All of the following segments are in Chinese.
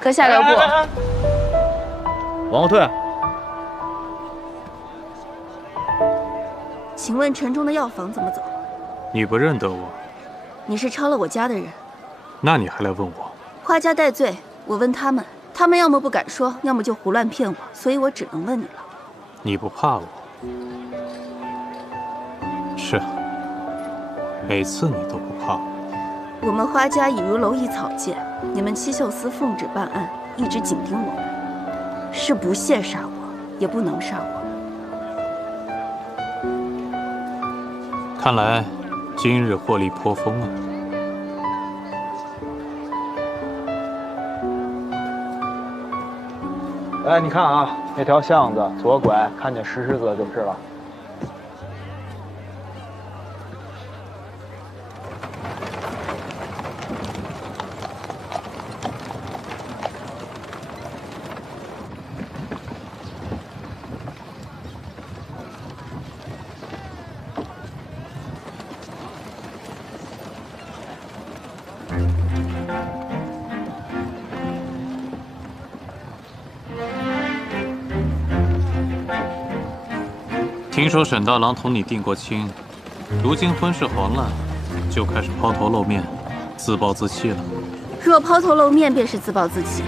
阁下留步。往后退。请问城中的药房怎么走？你不认得我？你是抄了我家的人，那你还来问我？花家戴罪，我问他们，他们要么不敢说，要么就胡乱骗我，所以我只能问你了。你不怕我？是啊，每次你都不怕我。我们花家已如蝼蚁草芥，你们七秀司奉旨办案，一直紧盯我们，是不屑杀我，也不能杀我。看来今日获利颇丰啊！哎，你看啊，那条巷子左拐，看见石狮子就是了。听说沈大郎同你定过亲，如今婚事黄烂，就开始抛头露面，自暴自弃了。若抛头露面便是自暴自弃，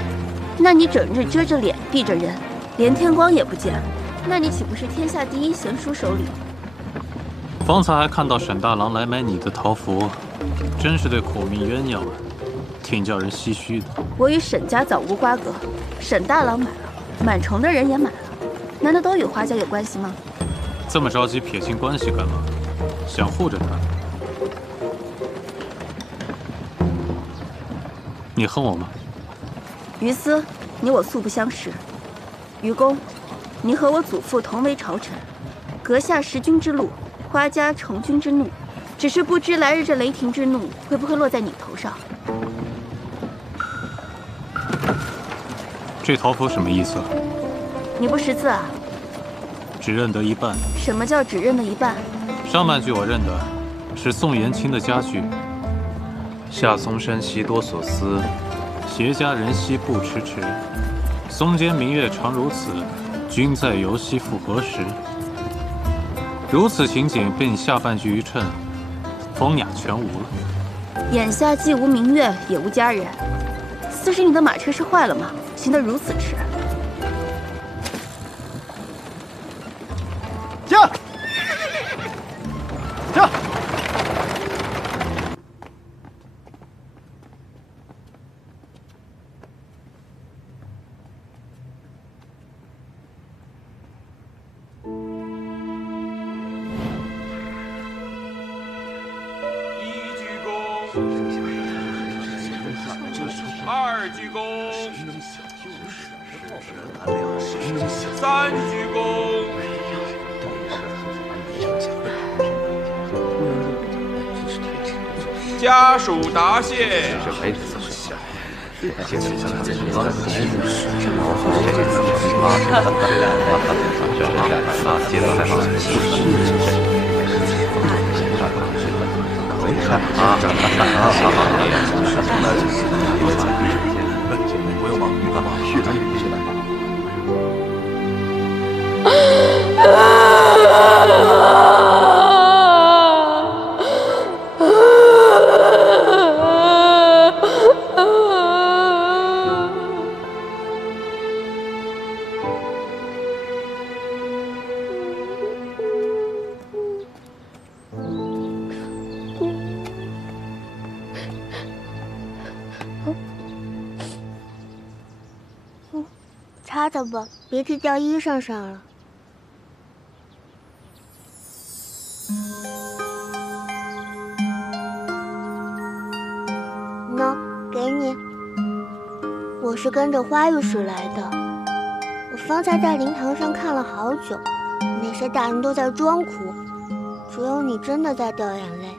那你整日遮着脸避着人，连天光也不见，那你岂不是天下第一贤淑首领？方才还看到沈大郎来买你的桃符，真是对苦命鸳鸯啊，挺叫人唏嘘的。我与沈家早无瓜葛，沈大郎买了，满城的人也买了，难道都与花家有关系吗？这么着急撇清关系干嘛？想护着他？你恨我吗？于私，你我素不相识。于公，你和我祖父同为朝臣，阁下识君之路，花家承君之怒，只是不知来日这雷霆之怒会不会落在你头上。这桃符什么意思？你不识字啊？只认得一半。什么叫只认得一半？上半句我认得，是宋延卿的佳句。夏松山悉多所思，携家人兮不迟迟。松间明月常如此，君在游兮复何时？如此情景被你下半句一衬，风雅全无了。眼下既无明月，也无佳人，似是你的马车是坏了吗？行得如此迟。驾！驾！一鞠躬，二鞠躬，三鞠躬。家属答谢。不用忙，干嘛？擦擦吧，鼻涕掉衣裳上了。喏，给你。我是跟着花御史来的。我方才在灵堂上看了好久，那些大人都在装哭，只有你真的在掉眼泪。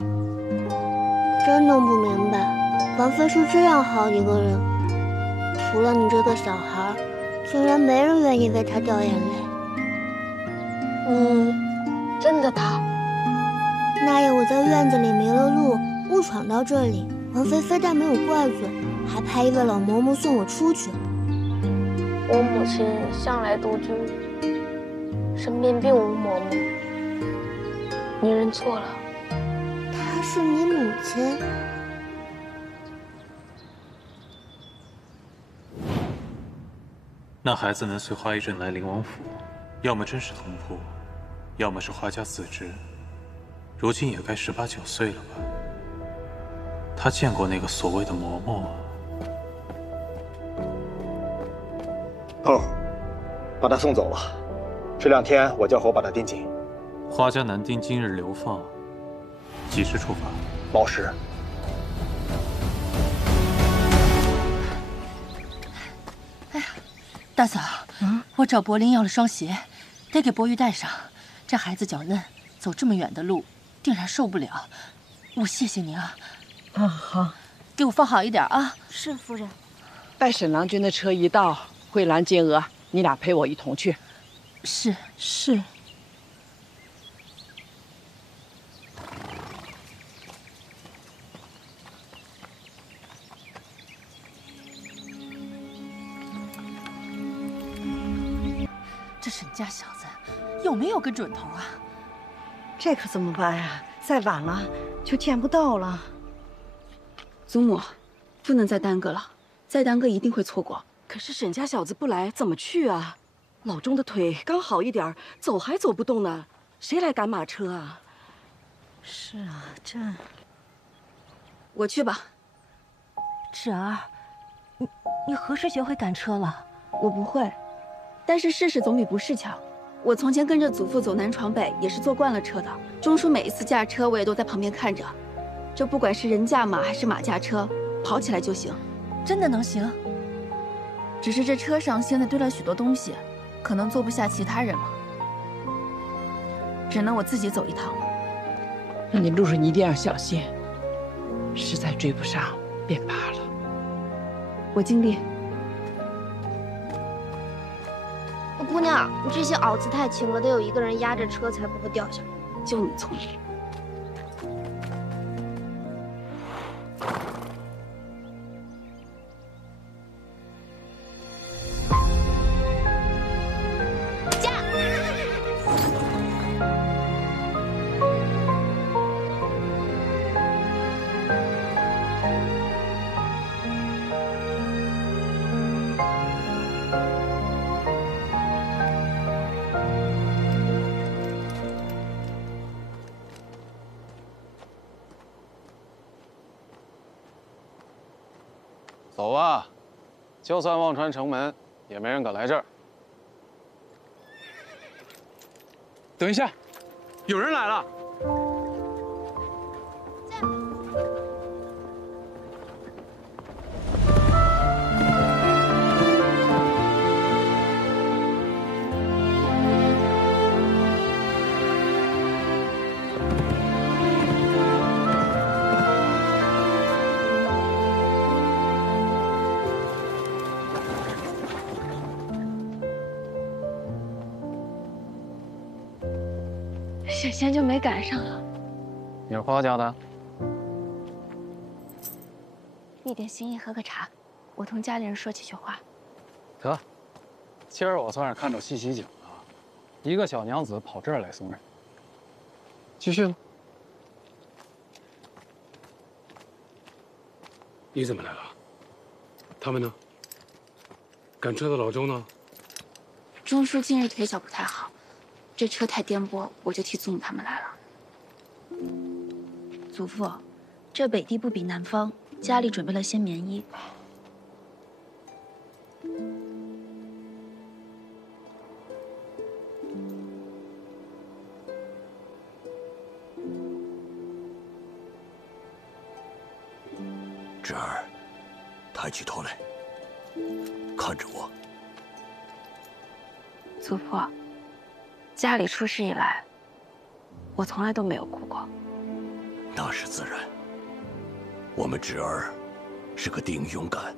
真弄不明白，王妃是这样好一个人，除了你这个小孩，竟然没人愿意为她掉眼泪。真的他？那夜我在院子里迷了路，误闯到这里，王妃非但没有怪罪，还派一位老嬷嬷送我出去。我母亲向来独居，身边并无嬷嬷。你认错了。她是你母亲？那孩子能随花一镇来灵王府，要么真是同仆，要么是花家子侄。如今也该18、19岁了吧？他见过那个所谓的嬷嬷吗？哦，把他送走了。这2天我叫火把他盯紧。花家男丁今日流放，几时出发？卯时。大嫂，我找柏林要了双鞋，得给柏玉带上。这孩子脚嫩，走这么远的路，定然受不了。我谢谢您啊。啊，好，给我放好一点啊。是夫人。待沈郎君的车一到，慧兰、金娥，你俩陪我一同去。是。这沈家小子有没有个准头啊？这可怎么办呀？再晚了就见不到了。祖母，不能再耽搁了，再耽搁一定会错过。可是沈家小子不来怎么去啊？老钟的腿刚好一点，走还走不动呢，谁来赶马车啊？是啊，这我去吧。芷儿，你何时学会赶车了？我不会，但是试试总比不试强。我从前跟着祖父走南闯北，也是坐惯了车的。钟叔每一次驾车，我也都在旁边看着。这不管是人驾马还是马驾车，跑起来就行。真的能行？只是这车上现在堆了许多东西，可能坐不下其他人了，只能我自己走一趟。那你路上一定要小心，实在追不上便罢了。我尽力。姑娘，你这些袄子太轻了，得有一个人压着车才不会掉下来。就你聪明。走啊！就算忘穿城门，也没人敢来这儿。等一下，有人来了！险些就没赶上了。你是花家的？一点心意，喝个茶，我同家里人说几句话。得，今儿我算是看着西喜景了，一个小娘子跑这儿来送人。继续吧。你怎么来了？他们呢？赶车的老周呢？钟叔近日腿脚不太好，这车太颠簸，我就替祖母他们来了。祖父，这北地不比南方，家里准备了些棉衣。侄儿，抬起头来，看着我。祖父，家里出事以来，我从来都没有哭过。那是自然。我们侄儿是个顶勇敢、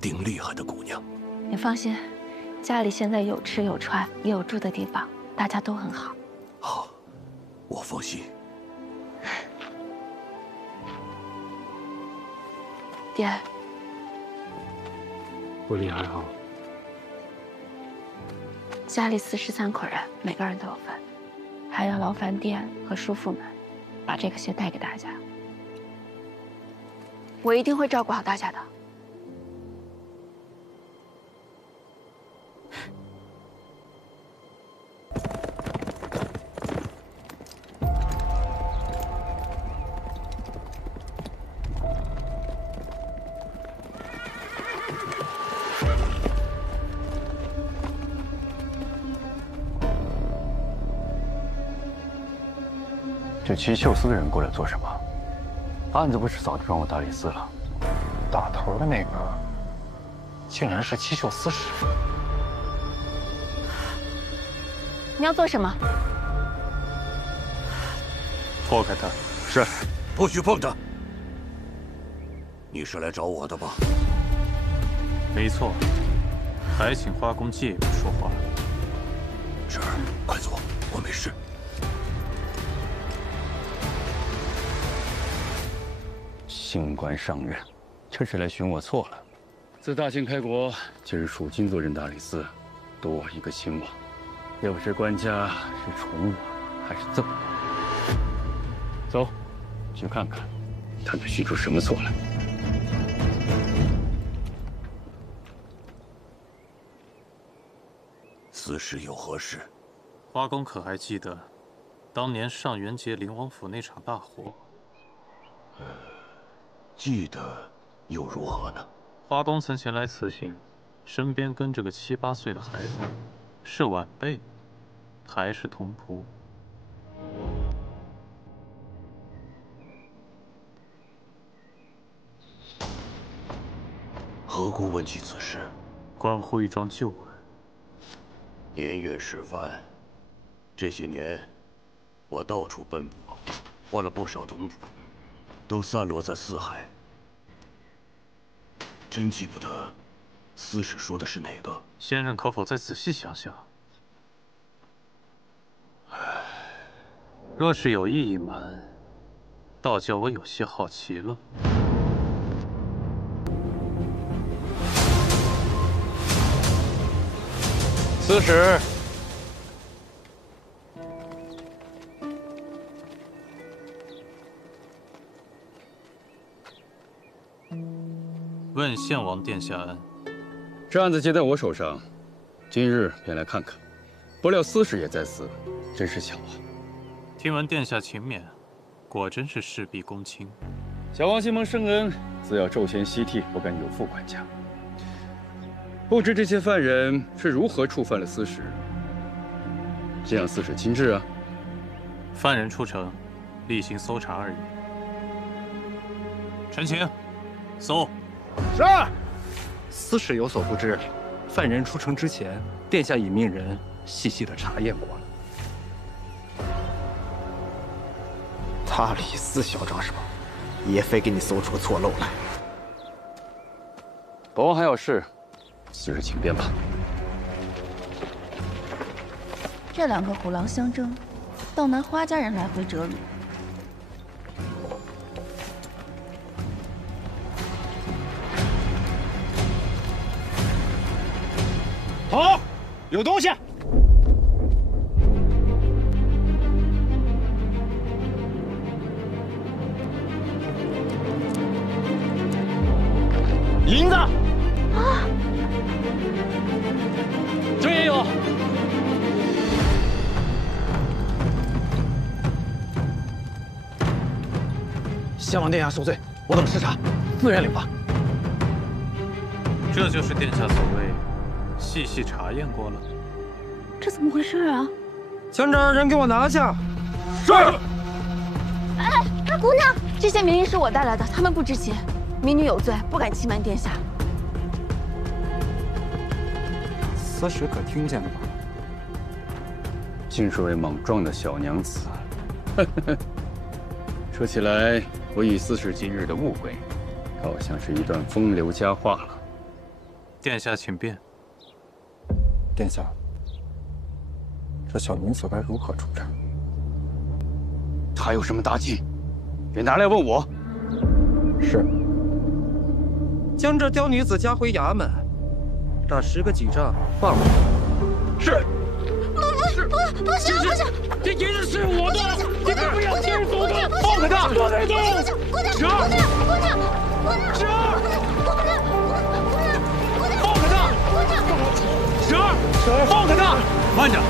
顶厉害的姑娘。你放心，家里现在有吃有穿，也有住的地方，大家都很好。好，我放心。爹，慧丽还好？家里43口人，每个人都有份，还要劳烦店和叔父们把这个鞋带给大家。我一定会照顾好大家的。这齐秀司的人过来做什么？案子不是早就转我大理寺了？打头的那个，竟然是齐秀司使。你要做什么？拖开他。是，不许碰他。你是来找我的吧？没错，还请花公借我说话。侄儿，快坐，我没事。新官上任，这是来寻我错了。自大清开国，今日蜀金坐镇大理寺，多我一个亲王。要不是官家是宠我，还是憎我？走，去看看，他能寻出什么错来。司使有何事？花公可还记得，当年上元节灵王府那场大火？记得又如何呢？花公曾前来辞行，身边跟着个7、8岁的孩子，是晚辈，还是同仆？何故问起此事？关乎一桩旧案。年月释翻，这些年我到处奔波，换了不少同仆，都散落在四海。真记不得司使说的是哪个。先生可否再仔细想想？若是有意隐瞒，倒叫我有些好奇了。司使，问献王殿下安。这案子接在我手上，今日便来看看。不料司使也在此，真是巧啊。听闻殿下勤勉，果真是事必躬亲。小王心蒙生恩，自要昼前夕替，不敢有负管家。不知这些犯人是如何触犯了司使，先让司使亲治啊。犯人出城，例行搜查而已。陈情，搜。是。司使有所不知，犯人出城之前，殿下已命人细细的查验过了。大理寺嚣张什么？也非给你搜出个错漏来。本王还有事，司使请便吧。这2个虎狼相争，倒拿花家人来回折辱。好，有东西。银子。啊！这也有。先王殿下恕罪，我等失察，自愿领吧。这就是殿下所谓细细查验过了。这怎么回事啊？将这人给我拿下！是。哎，大姑娘，这些民衣是我带来的，他们不知情，民女有罪，不敢欺瞒殿下。司使可听见了吧？竟是位莽撞的小娘子。说起来，我与司使今日的误会，倒像是一段风流佳话了。殿下请便。殿下，这小女子该如何处置？她有什么大忌？别拿来问我。是。将这刁女子押回衙门，打10个几仗，放了。是。不行！这银子是我的，你们不要亲手的，放开他！放开他！十二，放开他！12，放开他！慢着。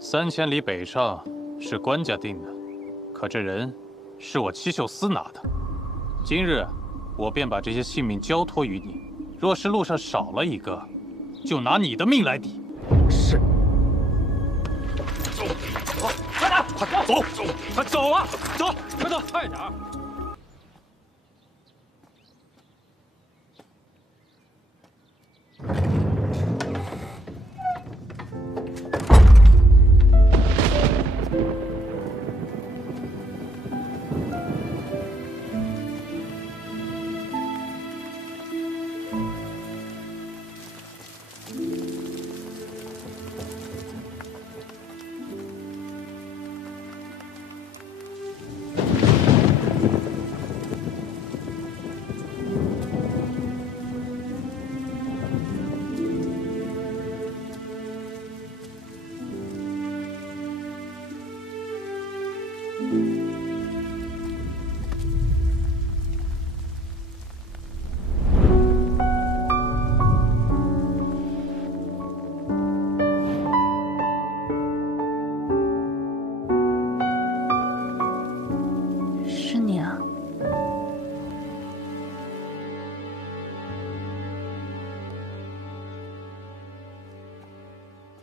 3000里北上是官家定的，可这人是我戚秀司拿的。今日我便把这些性命交托于你，若是路上少了一个，就拿你的命来抵。是。走，快点，快走，快走啊！走，快走，快点。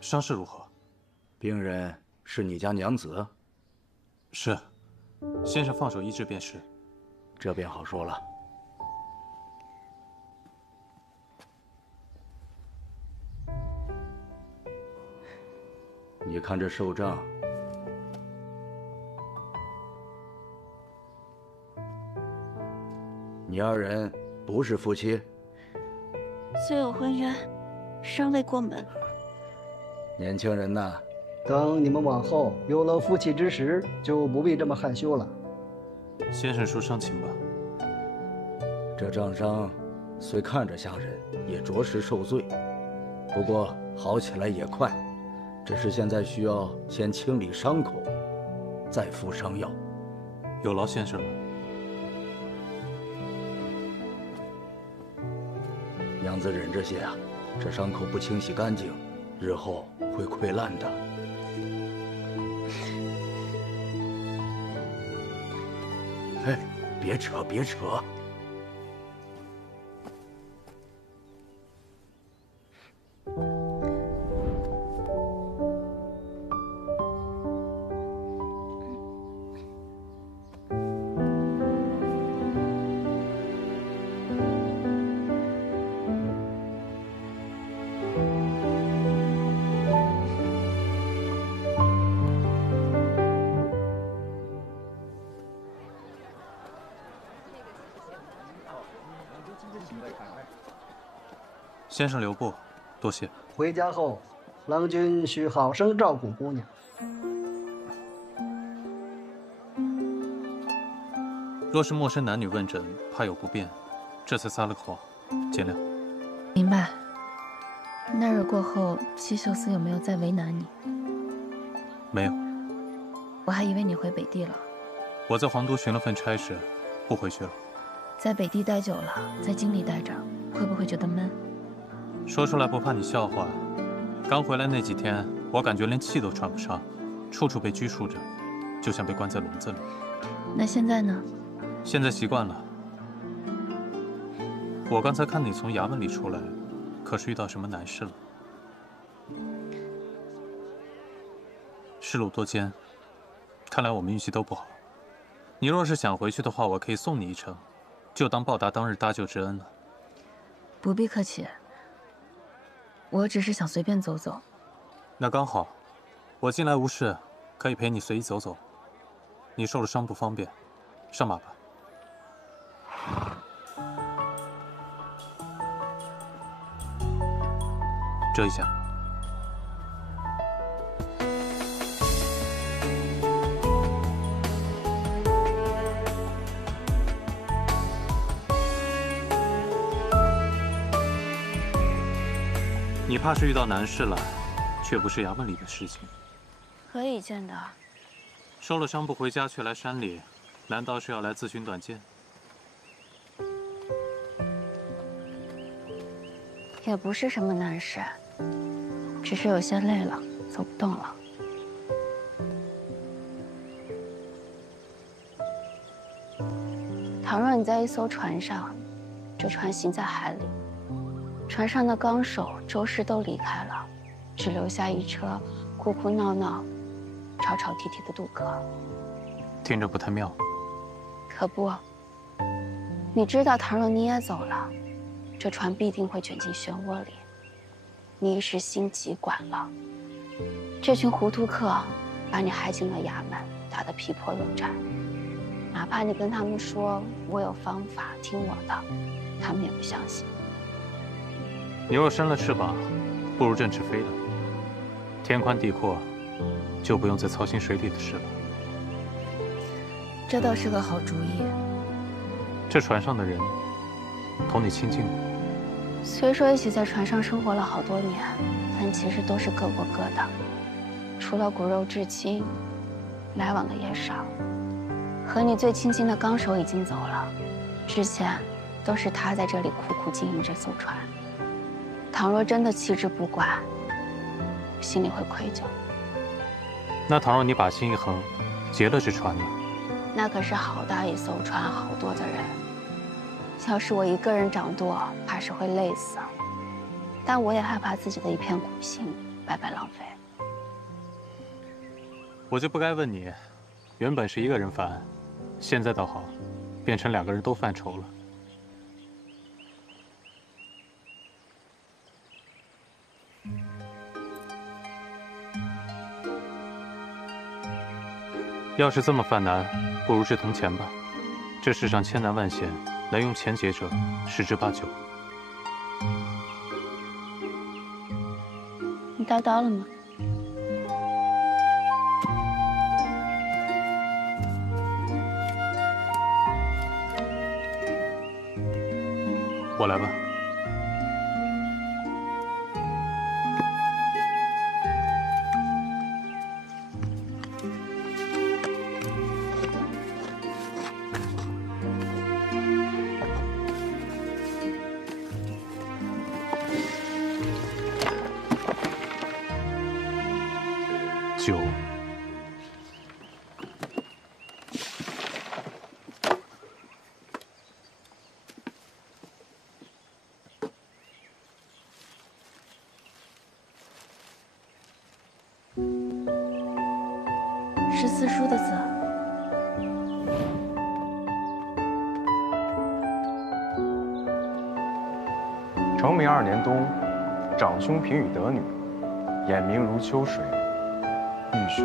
伤势如何？病人是你家娘子？是，先生放手医治便是。这便好说了。你看这寿账，你2人不是夫妻？虽有婚约，尚未过门。年轻人呐，等你们往后有了夫妻之实，就不必这么害羞了。先生说伤情吧。这杖伤虽看着吓人，也着实受罪。不过好起来也快，只是现在需要先清理伤口，再敷伤药。有劳先生了。娘子忍着些啊，这伤口不清洗干净，日后会溃烂的。哎，别扯，别扯。先生留步，多谢。回家后，郎君需好生照顾姑娘。若是陌生男女问诊，怕有不便，这才撒了个谎，见谅。明白。那日过后，戚秀司有没有再为难你？没有。我还以为你回北地了。我在皇都寻了份差事，不回去了。在北地待久了，在京里待着，会不会觉得闷？说出来不怕你笑话。刚回来那几天，我感觉连气都喘不上，处处被拘束着，就像被关在笼子里。那现在呢？现在习惯了。我刚才看你从衙门里出来，可是遇到什么难事了？仕路多艰，看来我们运气都不好。你若是想回去的话，我可以送你一程，就当报答当日搭救之恩了。不必客气。我只是想随便走走。那刚好，我近来无事，可以陪你随意走走。你受了伤不方便，上马吧。遮一下。你怕是遇到难事了，却不是衙门里的事情。何以见得？受了伤不回家，却来山里，难道是要来自寻短见？也不是什么难事，只是有些累了，走不动了。倘若你在一艘船上，这船行在海里，船上的纲手、舟师都离开了，只留下一车哭哭闹闹、吵吵啼啼的渡客，听着不太妙。可不，你知道，倘若你也走了，这船必定会卷进漩涡里。你一时心急管了，这群糊涂客把你害进了衙门，打得皮破肉绽。哪怕你跟他们说我有方法，听我的，他们也不相信。你若生了翅膀，不如振翅飞了。天宽地阔，就不用再操心水里的事了。这倒是个好主意。这船上的人，同你亲近吗？虽说一起在船上生活了好多年，但其实都是各过各的，除了骨肉至亲，来往的也少。和你最亲近的纲手已经走了，之前都是他在这里苦苦经营这艘船。倘若真的弃之不管，心里会愧疚。那倘若你把心一横，劫了这船呢？那可是好大一艘船，好多的人。要是我一个人掌舵，怕是会累死。但我也害怕自己的一片苦心白白浪费。我就不该问你，原本是一个人犯，现在倒好，变成两个人都犯愁了。要是这么犯难，不如志同钱吧。这世上千难万险，能用钱解者十之八九。你带刀了吗？我来吧。酒。是四叔的字。成明2年冬，长兄平与得女，眼明如秋水，玉雪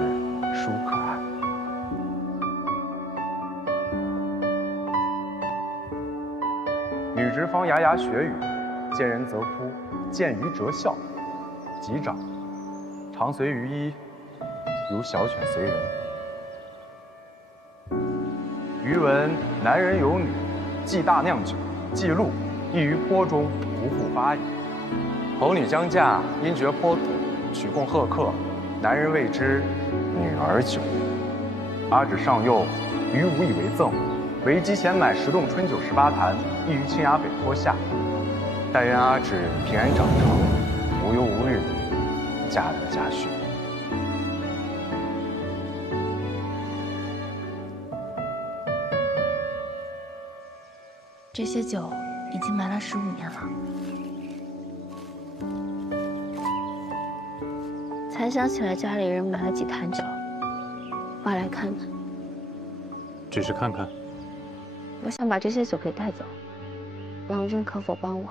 殊可爱。女直方牙牙学语，见人则哭，见鱼则笑。及长，常随于衣，如小犬随人。余闻男人有女，既大酿酒，既露，亦于坡中，不复发矣。侯女将嫁，因觉坡土，取供贺客，男人谓之女儿酒。阿旨上幼，余无以为赠，为积钱买10洞春酒18坛，亦于青崖北坡下。但愿阿旨平安长成，无忧无虑，家得家训。这些酒已经埋了15年了，才想起来家里人埋了几坛酒，我来看看。只是看看。我想把这些酒给带走，王君可否帮我？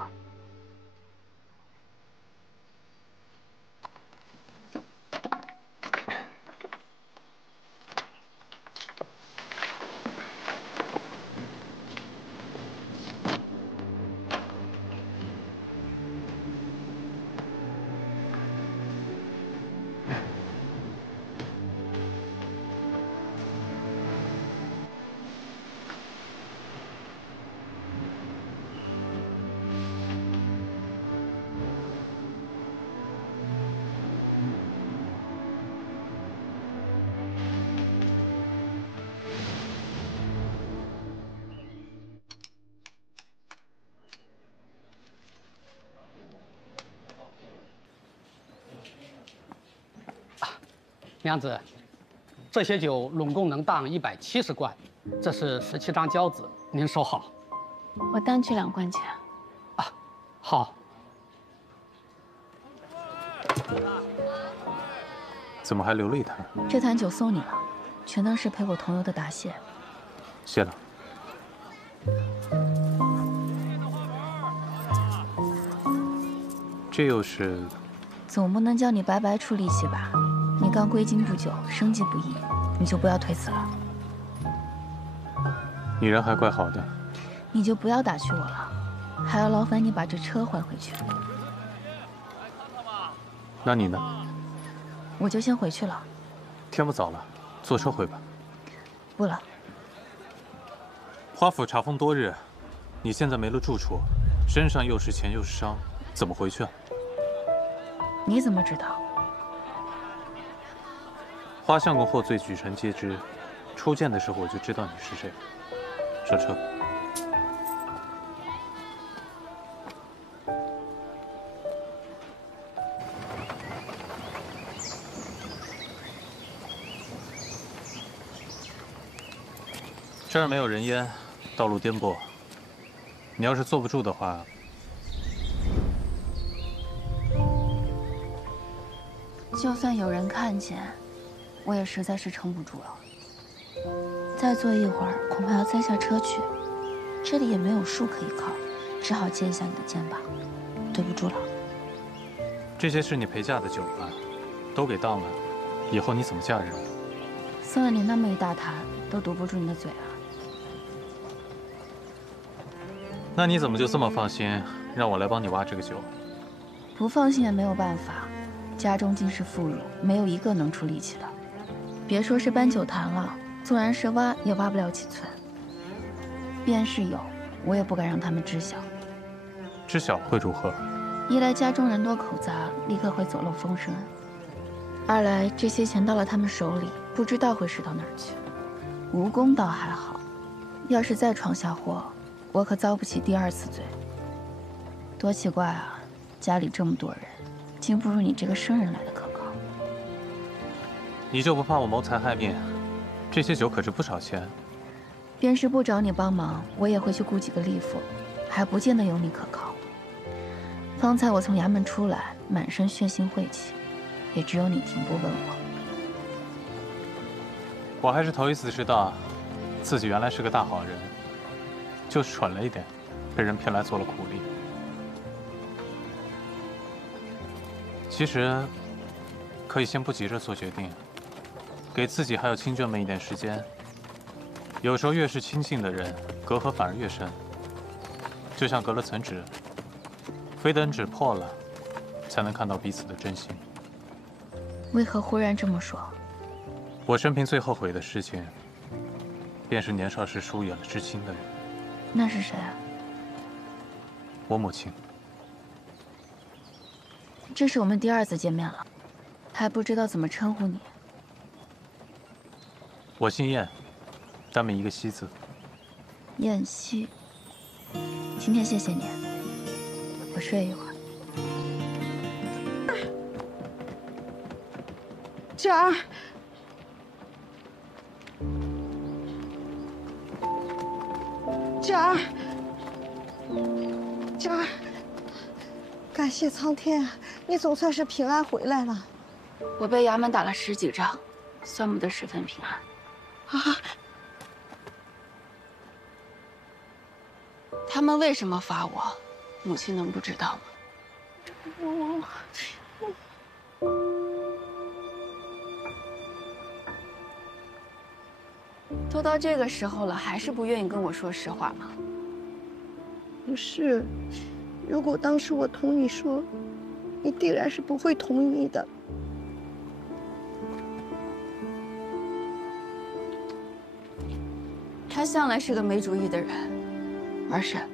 娘子，这些酒拢共能当170贯，这是17张交子，您收好。我单取2贯钱。好。怎么还留了一坛？这坛酒送你了，全当是陪我同游的答谢。谢了。这又是？总不能叫你白白出力气吧？你刚归京不久，生计不易，你就不要推辞了。你人还怪好的。你就不要打趣我了，还要劳烦你把这车还回去。那你呢？我就先回去了。天不早了，坐车回吧。不了。花府查封多日，你现在没了住处，身上又是钱又是伤，怎么回去啊？你怎么知道？花相公获罪，举臣皆知。初见的时候我就知道你是谁。上车。这儿没有人烟，道路颠簸。你要是坐不住的话，就算有人看见，我也实在是撑不住了。再坐一会儿，恐怕要栽下车去。这里也没有树可以靠，只好借一下你的肩膀。对不住了。这些是你陪嫁的酒吧，都给当了，以后你怎么嫁人？送了你那么一大坛，都堵不住你的嘴啊。那你怎么就这么放心，让我来帮你挖这个酒？不放心也没有办法，家中尽是妇孺，没有一个能出力气的。别说是搬酒坛了，纵然是挖，也挖不了几寸。便是有，我也不敢让他们知晓。知晓会如何？一来家中人多口杂，立刻会走漏风声；二来这些钱到了他们手里，不知道会使到哪儿去。无功倒还好，要是再闯下祸，我可遭不起第2次罪。多奇怪啊！家里这么多人，竟不如你这个生人来的可靠。你就不怕我谋财害命？这些酒可值不少钱。便是不找你帮忙，我也会去雇几个力妇，还不见得有你可靠。方才我从衙门出来，满身血腥晦气，也只有你停步问我。我还是头一次知道，自己原来是个大好人，就是蠢了一点，被人骗来做了苦力。其实，可以先不急着做决定，给自己还有亲眷们一点时间。有时候越是亲近的人，隔阂反而越深，就像隔了层纸，非等纸破了，才能看到彼此的真心。为何忽然这么说？我生平最后悔的事情，便是年少时疏远了至亲的人。那是谁啊？我母亲。这是我们第2次见面了，还不知道怎么称呼你。我姓燕，单名一个西字。燕西。今天谢谢你，我睡一会儿。娟儿，娟儿，娟儿，感谢苍天，你总算是平安回来了。我被衙门打了10几仗，算不得10分平安。啊！他们为什么罚我？母亲能不知道吗？都到这个时候了，还是不愿意跟我说实话吗？不是，如果当时我同你说，你定然是不会同意的。他向来是个没主意的人，儿婶，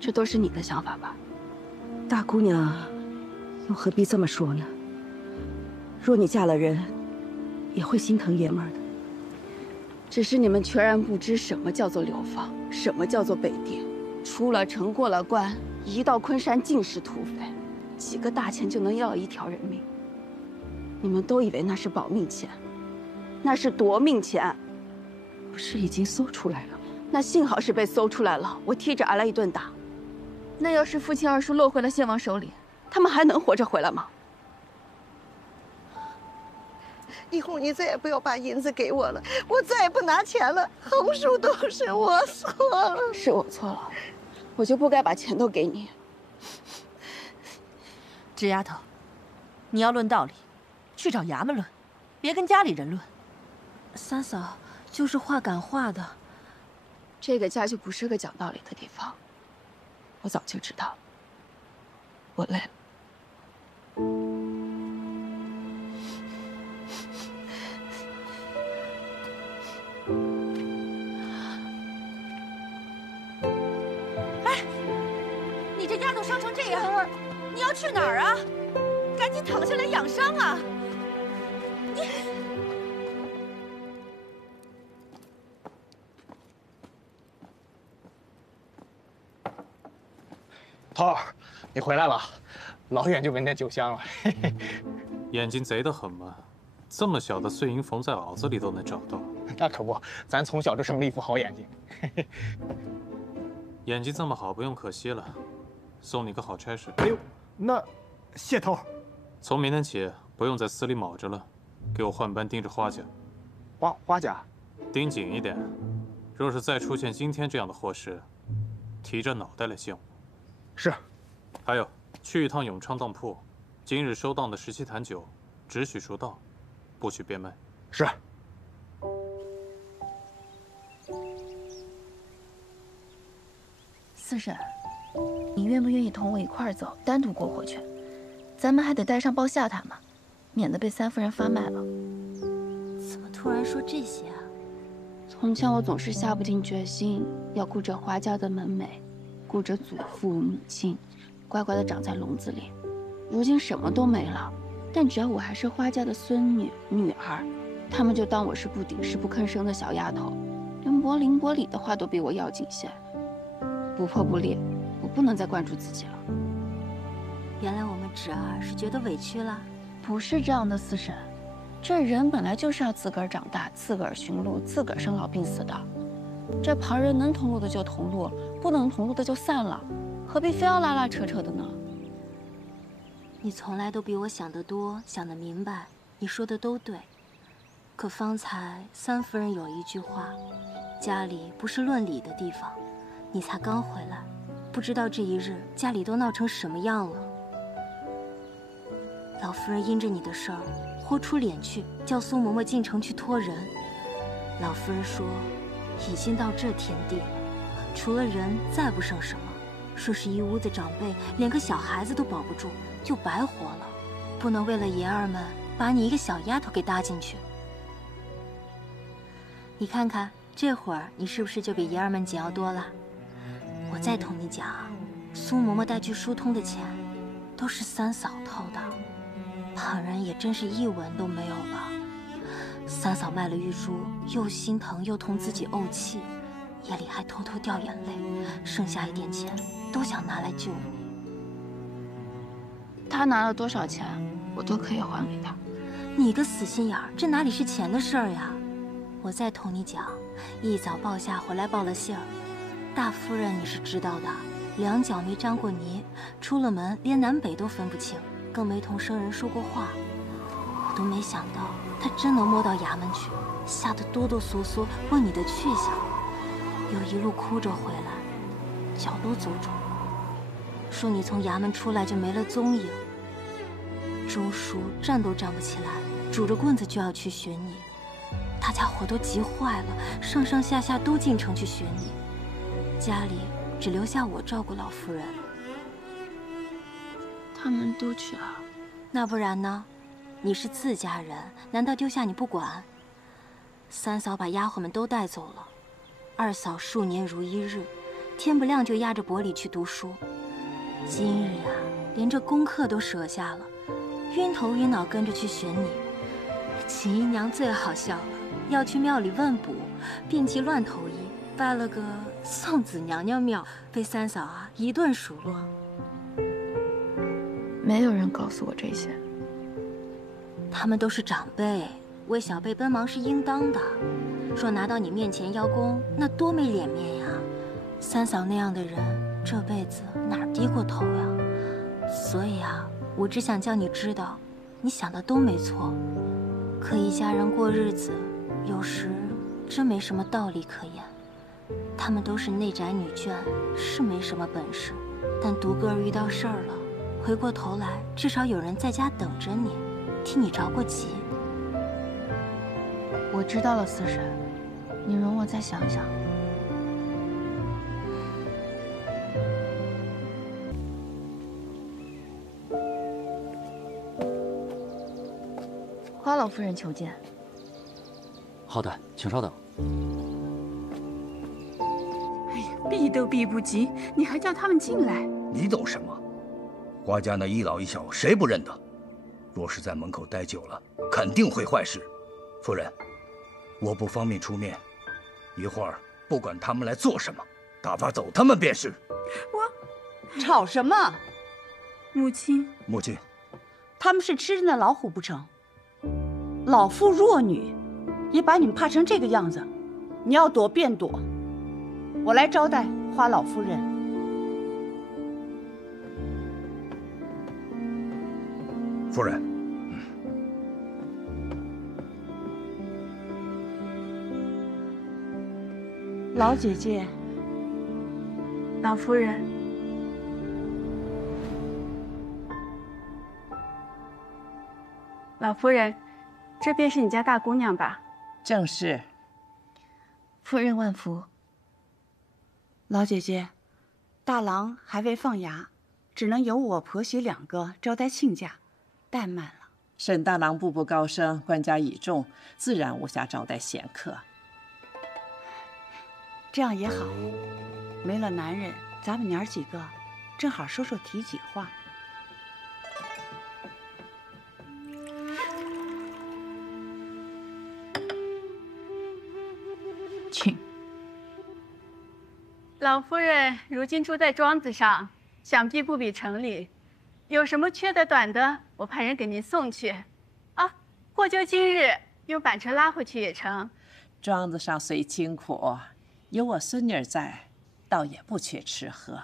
这都是你的想法吧？大姑娘，又何必这么说呢？若你嫁了人，也会心疼爷们儿的。只是你们全然不知什么叫做流放，什么叫做北定。出了城，过了关，一到昆山尽是土匪，几个大钱就能要1条人命。你们都以为那是保命钱，那是夺命钱。不是已经搜出来了吗？那幸好是被搜出来了，我踢着挨了一顿打。那要是父亲二叔落回了献王手里，他们还能活着回来吗？以后你再也不要把银子给我了，我再也不拿钱了。横竖都是我错了，是我错了，我就不该把钱都给你。纸丫头，你要论道理，去找衙门论，别跟家里人论。三嫂就是话赶话的，这个家就不是个讲道理的地方。我早就知道了，我累了。哎，你这丫头伤成这样，你要去哪儿啊？赶紧躺下来养伤啊！你。头儿，你回来了，老远就闻见酒香了。眼睛贼得很嘛，这么小的碎银缝在袄子里都能找到。那可不，咱从小就生了一副好眼睛。眼睛这么好，不用可惜了，送你个好差事。哎呦，那谢头。从明天起，不用在司里卯着了，给我换班盯着花家。花家，盯紧一点。若是再出现今天这样的祸事，提着脑袋来见我。是。还有，去一趟永昌当铺，今日收档的17坛酒，只许赎到，不许变卖。是。四婶，你愿不愿意同我一块儿走，单独过火去？咱们还得带上抱下塔嘛，免得被三夫人发卖了。怎么突然说这些啊？从前我总是下不定决心，要顾着华家的门楣，顾着祖父母亲，乖乖地长在笼子里。如今什么都没了，但只要我还是花家的孙女、女儿，他们就当我是不顶事不吭声的小丫头，连薄邻薄里的话都比我要谨些。不破不立，我不能再灌注自己了。原来我们侄儿是觉得委屈了？不是这样的，四婶，这人本来就是要自个儿长大，自个儿寻路，自个儿生老病死的。这旁人能同路的就同路，不能同路的就散了，何必非要拉拉扯扯的呢？你从来都比我想得多，想得明白，你说的都对。可方才三夫人有一句话，家里不是论理的地方。你才刚回来，不知道这一日家里都闹成什么样了。老夫人因着你的事儿，豁出脸去叫苏嬷嬷进城去托人。老夫人说，已经到这田地了，除了人再不剩什么。说是一屋子长辈连个小孩子都保不住，就白活了。不能为了爷儿们把你一个小丫头给搭进去。你看看这会儿你是不是就比爷儿们紧要多了？我再同你讲，苏嬷嬷带去疏通的钱，都是三嫂掏的，旁人也真是一文都没有了。三嫂卖了玉珠，又心疼又同自己怄气，夜里还偷偷掉眼泪，剩下一点钱都想拿来救你。他拿了多少钱，我都可以还给他。你个死心眼儿，这哪里是钱的事儿呀？我再同你讲，一早鲍夏回来报了信儿。大夫人你是知道的，两脚没沾过泥，出了门连南北都分不清，更没同生人说过话。我都没想到他真能摸到衙门去，吓得哆哆嗦嗦问你的去向，又一路哭着回来，脚都走肿了，说你从衙门出来就没了踪影。钟叔站都站不起来，拄着棍子就要去寻你，大家伙都急坏了，上上下下都进城去寻你。家里只留下我照顾老夫人。他们都去了，那不然呢？你是自家人，难道丢下你不管？三嫂把丫鬟们都带走了，二嫂数年如一日，天不亮就压着脖里去读书。今日啊，连这功课都舍下了，晕头晕脑跟着去寻你。秦姨娘最好笑了，要去庙里问卜，病急乱投医，拜了个送子娘娘庙，被三嫂啊一顿数落。没有人告诉我这些。他们都是长辈，为小辈奔忙是应当的。若拿到你面前邀功，那多没脸面呀！三嫂那样的人，这辈子哪儿低过头呀？所以啊，我只想叫你知道，你想的都没错。可一家人过日子，有时真没什么道理可言。他们都是内宅女眷，是没什么本事，但独个儿遇到事儿了，回过头来至少有人在家等着你，替你着过急。我知道了，四婶，你容我再想想。花老夫人求见。好的，请稍等。哎呀，逼都逼不及，你还叫他们进来？你懂什么？花家那一老一小，谁不认得？若是在门口待久了，肯定会坏事。夫人，我不方便出面，一会儿不管他们来做什么，打发走他们便是。我吵什么？母亲，母亲，他们是吃人的老虎不成？老妇弱女，也把你们怕成这个样子，你要躲便躲。我来招待花老夫人。夫人，老姐姐，老夫人，老夫人，这便是你家大姑娘吧？正是。夫人万福。老姐姐，大郎还未放衙，只能由我婆媳2个招待亲家，怠慢了。沈大郎步步高升，官家倚重，自然无暇招待闲客。这样也好，没了男人，咱们娘儿几个正好说说体己话。请。老夫人如今住在庄子上，想必不比城里。有什么缺的短的，我派人给您送去。啊，或就今日用板车拉回去也成。庄子上虽清苦，有我孙女在，倒也不缺吃喝。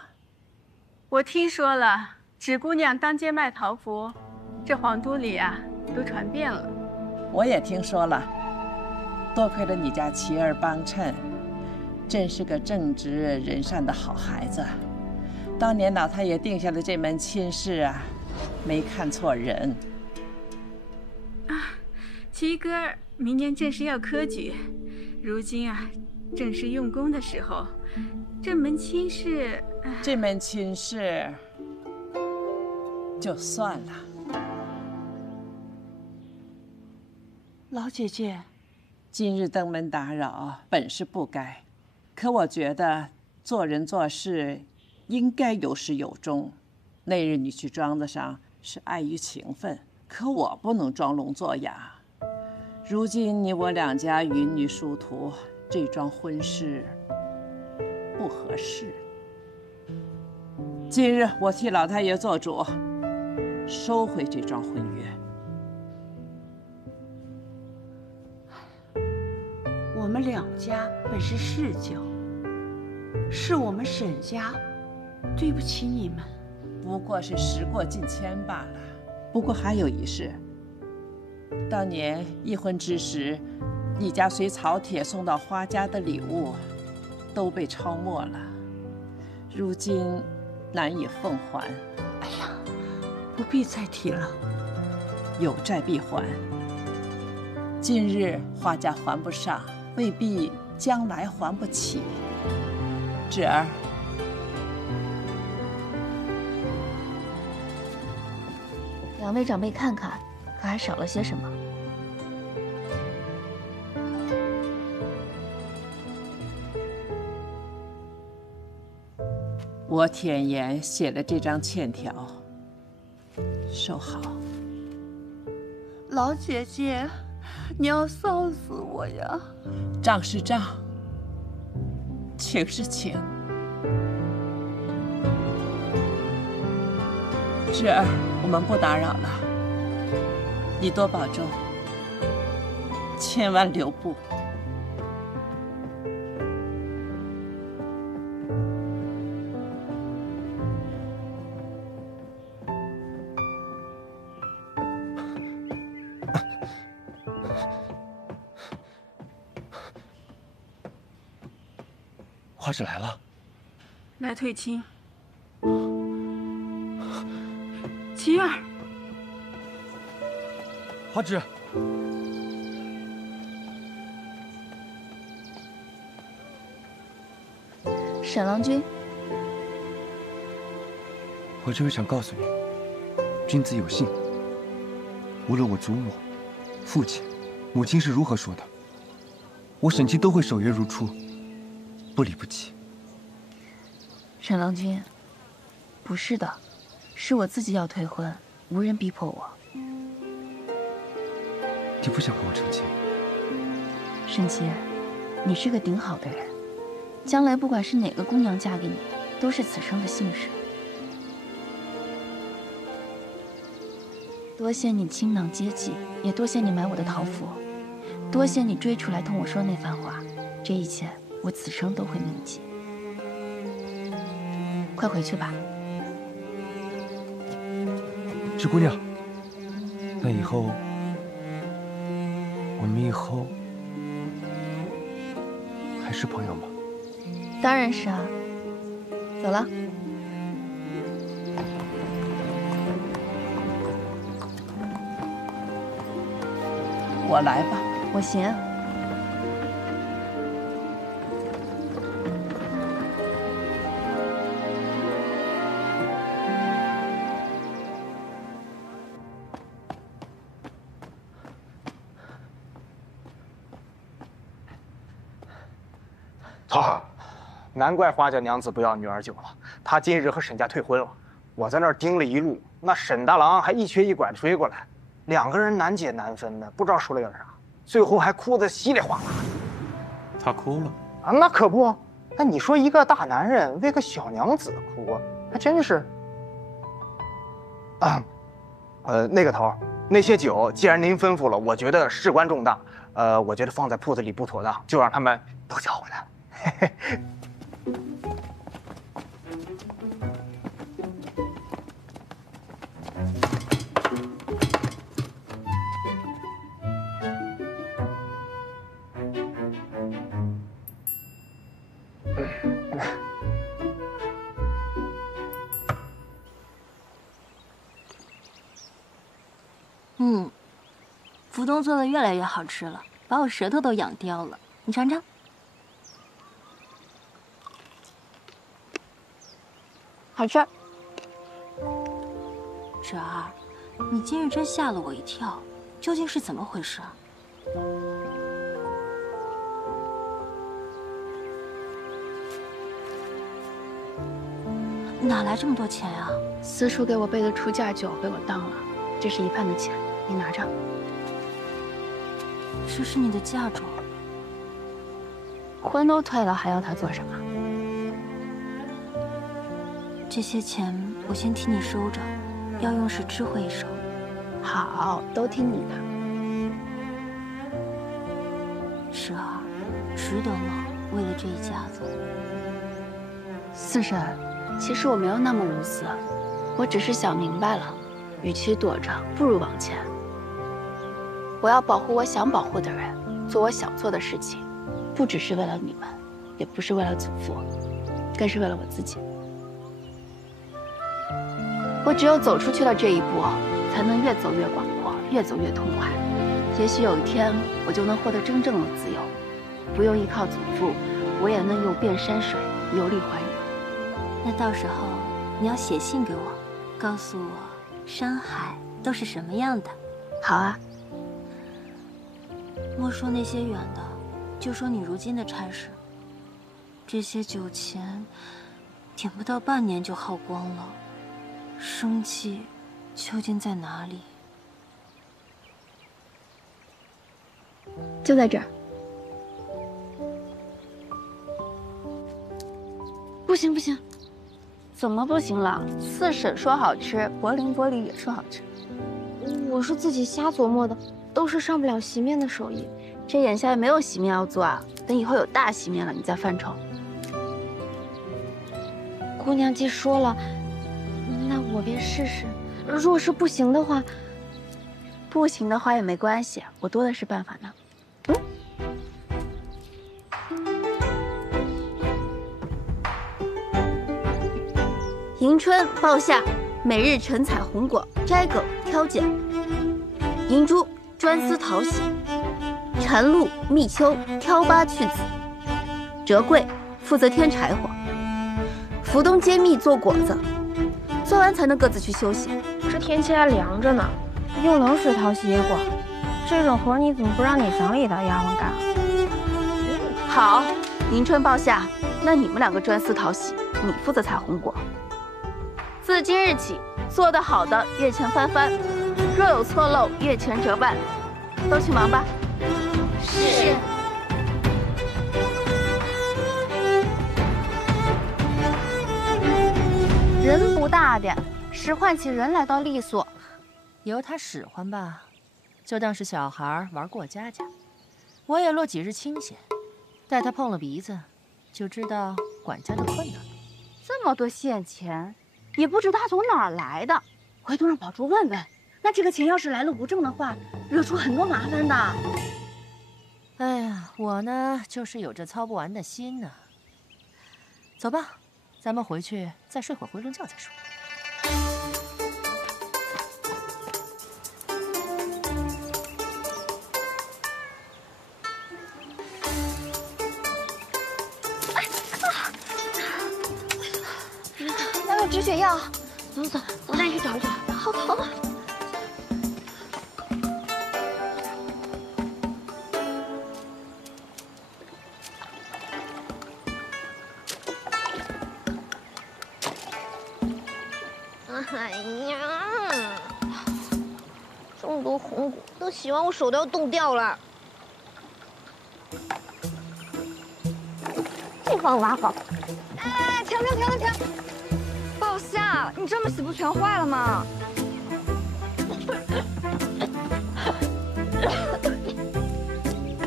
我听说了，芷姑娘当街卖桃符，这皇都里啊都传遍了。我也听说了，多亏了你家琪儿帮衬，真是个正直仁善的好孩子。当年老太爷定下的这门亲事啊，没看错人。啊，七哥儿明年正是要科举，如今啊正是用功的时候，这门亲事，这门亲事就算了。老姐姐，今日登门打扰，本是不该，可我觉得做人做事应该有始有终。那日你去庄子上是碍于情分，可我不能装聋作哑。如今你我2家云女殊途，这桩婚事不合适。今日我替老太爷做主，收回这桩婚约。我们2家本是世交，是我们沈家对不起你们。不过是时过境迁罢了。不过还有一事，当年议婚之时，你家随曹铁送到花家的礼物，都被抄没了，如今难以奉还。哎呀，不必再提了，有债必还。今日花家还不上，未必将来还不起。芷儿，2位长辈看看，可还少了些什么？我舔言写了这张欠条，收好。老姐姐，你要臊死我呀！账是账，情是情。芷儿，我们不打扰了。你多保重，千万留步。花芷来了，来退亲。齐儿，花芷，沈郎君，我就是想告诉你，君子有信。无论我祖母、父亲、母亲是如何说的，我沈七都会守约如初，不离不弃。沈郎君，不是的，是我自己要退婚，无人逼迫我。你不想和我成亲？沈七，你是个顶好的人，将来不管是哪个姑娘嫁给你，都是此生的幸事。多谢你倾囊接济，也多谢你买我的桃符，多谢你追出来同我说那番话，这一切我此生都会铭记。快回去吧。芷姑娘，那以后，我们以后还是朋友吗？当然是啊。走了。我来吧，我行。曹好，难怪花家娘子不要女儿酒了。她今日和沈家退婚了，我在那儿盯了一路，那沈大郎还一瘸一拐的追过来，两个人难解难分的，不知道说了点啥，最后还哭得稀里哗啦的。他哭了啊？那可不。那你说一个大男人为个小娘子哭，还真是。啊，那个头，那些酒既然您吩咐了，我觉得事关重大，我觉得放在铺子里不妥当，就让他们都叫回来。嘿嘿。福东做的越来越好吃了，把我舌头都养刁了。你尝尝。好吃。芷儿，你今日真吓了我一跳，究竟是怎么回事？哪来这么多钱呀？私塾给我备的出嫁酒被我当了，这是一半的钱，你拿着。这是你的嫁妆。婚都退了，还要他做什么？这些钱我先替你收着，要用时知会一声。好，都听你的。芷儿，值得吗？为了这一家子。四婶，其实我没有那么无私，我只是想明白了，与其躲着，不如往前。我要保护我想保护的人，做我想做的事情，不只是为了你们，也不是为了祖父，更是为了我自己。我只有走出去了这一步，才能越走越广阔，越走越痛快。也许有一天，我就能获得真正的自由，不用依靠祖父，我也能游遍山水，游历寰宇。那到时候你要写信给我，告诉我山海都是什么样的。好啊。莫说那些远的，就说你如今的差事，这些酒钱，顶不到半年就耗光了，生计究竟在哪里？就在这儿。不行不行，怎么不行了？四婶说好吃，柏林玻璃也说好吃。我是自己瞎琢磨的，都是上不了席面的手艺。这眼下也没有席面要做啊，等以后有大席面了，你再犯愁。姑娘既说了，那我便试试。若是不行的话，不行的话也没关系，我多的是办法呢。迎春、抱夏，每日晨采红果，摘梗挑拣；银珠专司讨喜，晨露密秋，挑疤去籽；折桂负责添柴火，福东揭秘做果子。做完才能各自去休息。这天气还凉着呢，用冷水淘洗野果，这种活你怎么不让你房里的丫鬟干？好，迎春、抱夏，那你们两个专司讨喜，你负责采红果。自今日起，做得好的月前翻番，若有错漏，月前折半。都去忙吧。是。人不大点，使唤起人来倒利索。由他使唤吧，就当是小孩玩过家家。我也落几日清闲，待他碰了鼻子，就知道管家的困难了。这么多现钱，也不知他从哪儿来的。回头让宝珠问问，那这个钱要是来路不正的话，惹出很多麻烦的。哎呀，我呢就是有这操不完的心呢。走吧，咱们回去再睡会儿回笼觉再说。要有止血药，走走，我带你去找一找。好疼啊！哎呀，这么多红果，都洗完我手都要冻掉了。这方法好。哎，停！抱夏，你这么洗不全坏了吗？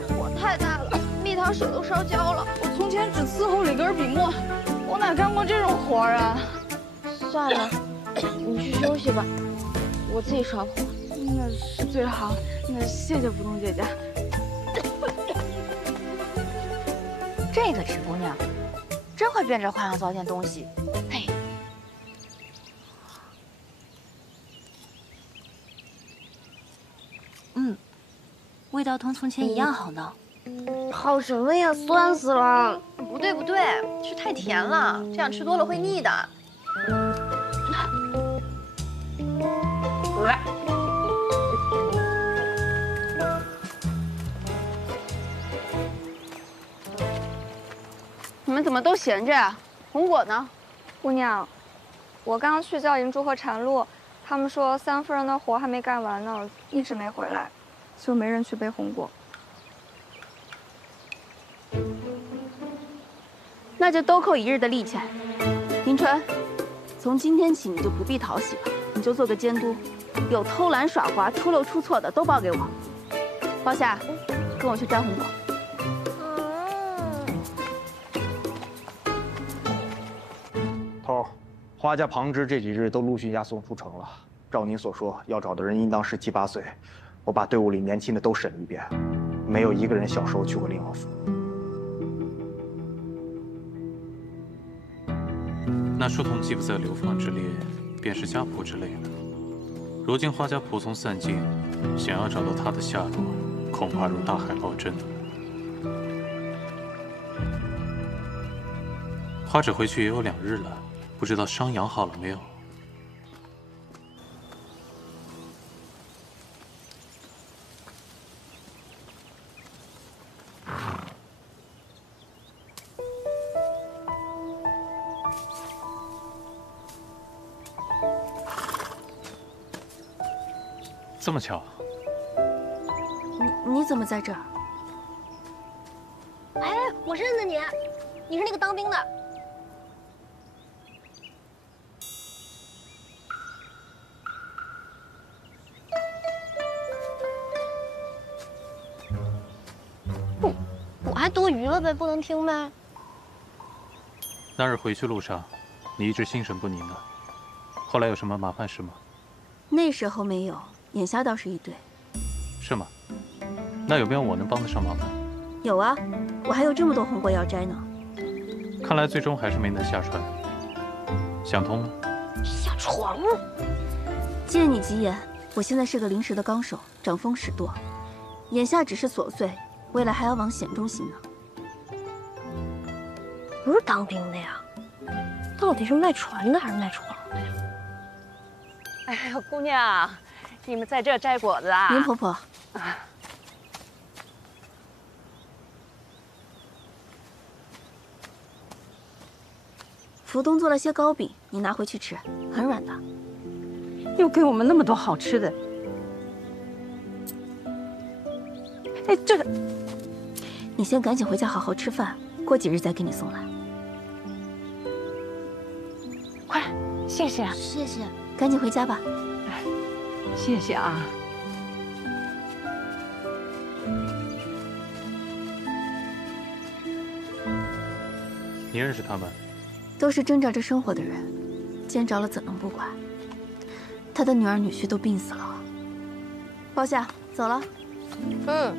火太大了，蜜桃手都烧焦了。我从前只伺候里根笔墨，我哪干过这种活啊？算了。你去休息吧，我自己烧火。那是最好。那谢谢福东姐姐。这个纸姑娘，真会变着花样糟践东西。嘿，味道同从前一样好呢。好什么呀，酸死了！不对，是太甜了，这样吃多了会腻的。你们怎么都闲着呀？红果呢？姑娘，我刚去叫银珠和禅露，他们说三夫人的活还没干完呢，一直没回来，就没人去背红果。那就都扣一日的力气。迎春，从今天起你就不必讨喜了，你就做个监督，有偷懒耍滑、出漏出错的都报给我。抱夏，跟我去摘红果。头儿，花家旁支这几日都陆续押送出城了。照您所说，要找的人应当17、18岁。我把队伍里年轻的都审了一遍，没有一个人小时候去过灵王府。那书童既不在流放之列，便是家仆之类的。如今花家仆从散尽，想要找到他的下落，恐怕如大海捞针。花指回去也有2日了，不知道伤养好了没有？这么巧，你怎么在这儿？哎，我认得你，你是那个当兵的。我还多余了呗，不能听呗。那日回去路上，你一直心神不宁的，后来有什么麻烦事吗？那时候没有，眼下倒是一堆。是吗？那有没有我能帮得上忙的？有啊，我还有这么多红果要摘呢。看来最终还是没能下船。想通了？下船了？借你吉言，我现在是个临时的纲手，掌风使舵，眼下只是琐碎，未来还要往险中行呢。不是当兵的呀，到底是卖船的还是卖床的呀？哎呦，姑娘，你们在这摘果子啊？林婆婆。福东做了些糕饼，你拿回去吃，很软的。又给我们那么多好吃的。哎，这个，你先赶紧回家好好吃饭，过几日再给你送来。快，谢谢，谢谢。赶紧回家吧。谢谢啊。你认识他们？都是挣扎着生活的人，见着了怎能不管？他的女儿女婿都病死了。包下，走了。嗯。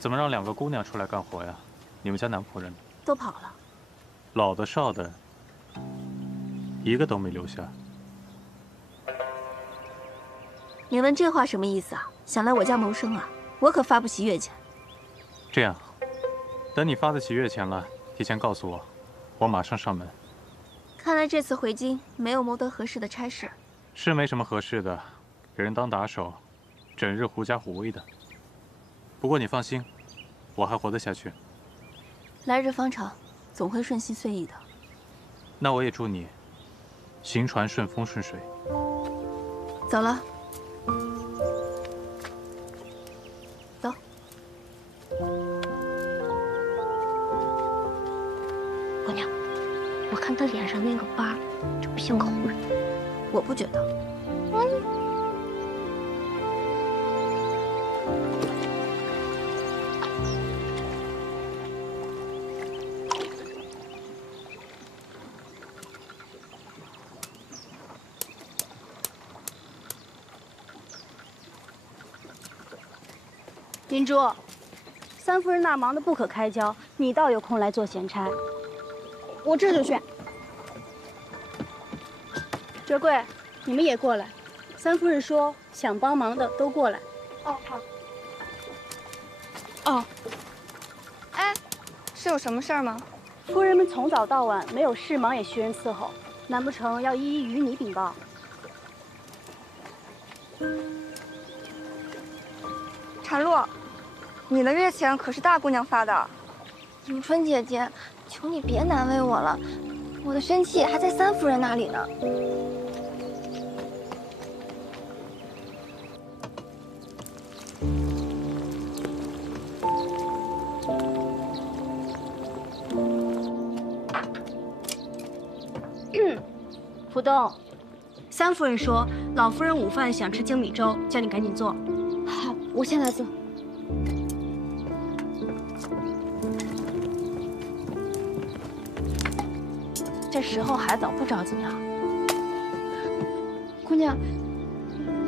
怎么让2个姑娘出来干活呀？你们家男仆人呢？都跑了。老的少的，一个都没留下。你问这话什么意思啊？想来我家谋生啊？我可发不起月钱。这样，等你发得起月钱了，提前告诉我，我马上上门。看来这次回京没有谋得合适的差事。是没什么合适的，给人当打手，整日狐假虎威的。不过你放心，我还活得下去。来日方长，总会顺心遂意的。那我也祝你行船顺风顺水。走了。走。姑娘，我看他脸上那个疤，就不像个胡人。我不觉得。林珠，三夫人那儿忙得不可开交，你倒有空来做闲差。我这就去。哲贵，你们也过来。三夫人说想帮忙的都过来。哦，好。哦，哎，是有什么事儿吗？夫人们从早到晚没有事忙也需人伺候，难不成要一一与你禀报？婵露，你的月钱可是大姑娘发的。迎春姐姐，求你别难为我了，我的身契还在三夫人那里呢。浦东，三夫人说老夫人午饭想吃精米粥，叫你赶紧做。好，我先来做。这时候还早，不着急啊。姑娘，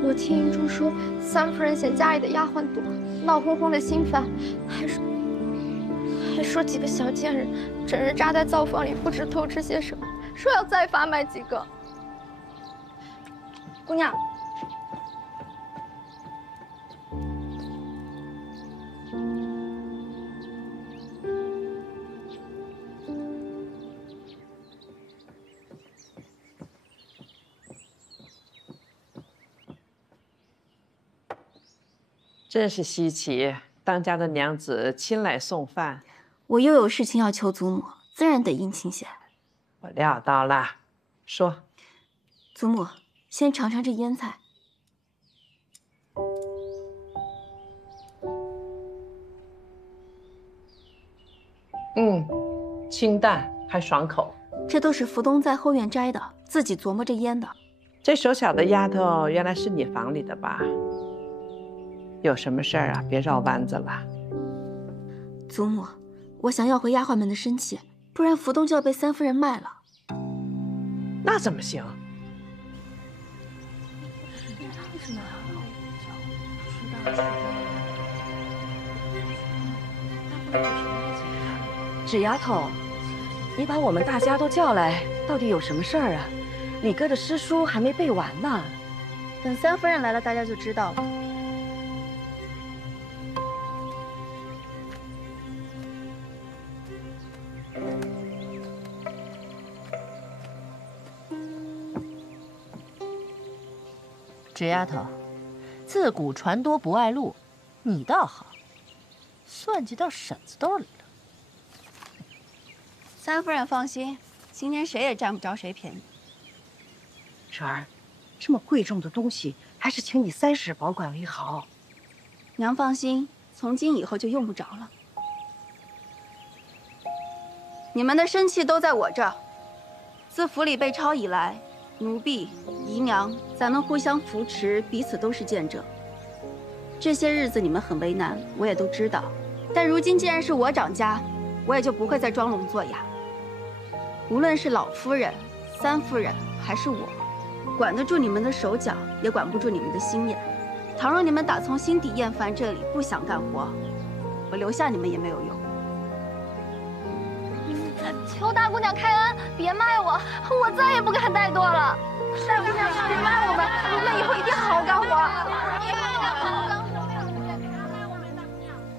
我听银珠说，三夫人嫌家里的丫鬟多，闹哄哄的心烦，还说几个小贱人整日扎在灶房里，不知偷吃些什么，说要再发卖几个。姑娘。真是稀奇，当家的娘子亲来送饭。我又有事情要求祖母，自然得殷勤些。我料到了，说。祖母，先尝尝这腌菜。清淡还爽口。这都是福东在后院摘的，自己琢磨着腌的。这手小的丫头原来是你房里的吧？有什么事儿啊？别绕弯子了。祖母，我想要回丫鬟们的生气，不然福东就要被三夫人卖了。那怎么行？纸丫头，你把我们大家都叫来，到底有什么事儿啊？李哥的诗书还没背完呢。等三夫人来了，大家就知道了。纸丫头，自古船多不爱路，你倒好，算计到婶子兜里了。三夫人放心，今天谁也占不着谁便宜。婶儿，这么贵重的东西，还是请你三婶保管为好。娘放心，从今以后就用不着了。你们的生气都在我这儿。自府里被抄以来，奴婢、姨娘咱们互相扶持，彼此都是见证。这些日子你们很为难，我也都知道。但如今既然是我掌家，我也就不会再装聋作哑。无论是老夫人、三夫人，还是我，管得住你们的手脚，也管不住你们的心眼。倘若你们打从心底厌烦这里，不想干活，我留下你们也没有用。求大姑娘开恩，别卖我，我再也不敢怠惰了。大姑娘，别卖我们，我们以后一定好好干活。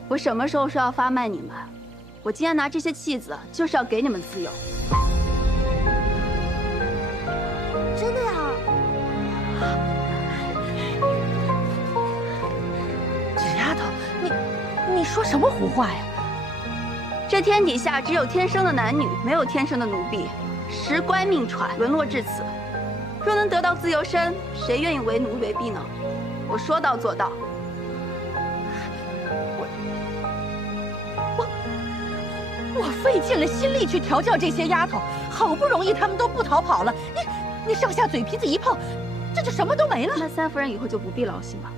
我什么时候说要发卖你们？我今天拿这些契子，就是要给你们自由。真的呀？纸丫头，你说什么胡话呀？这天底下只有天生的男女，没有天生的奴婢。时乖命喘，沦落至此。若能得到自由身，谁愿意为奴为婢呢？我说到做到。我费尽了心力去调教这些丫头，好不容易她们都不逃跑了，你上下嘴皮子一碰，这就什么都没了。那三夫人以后就不必劳心了。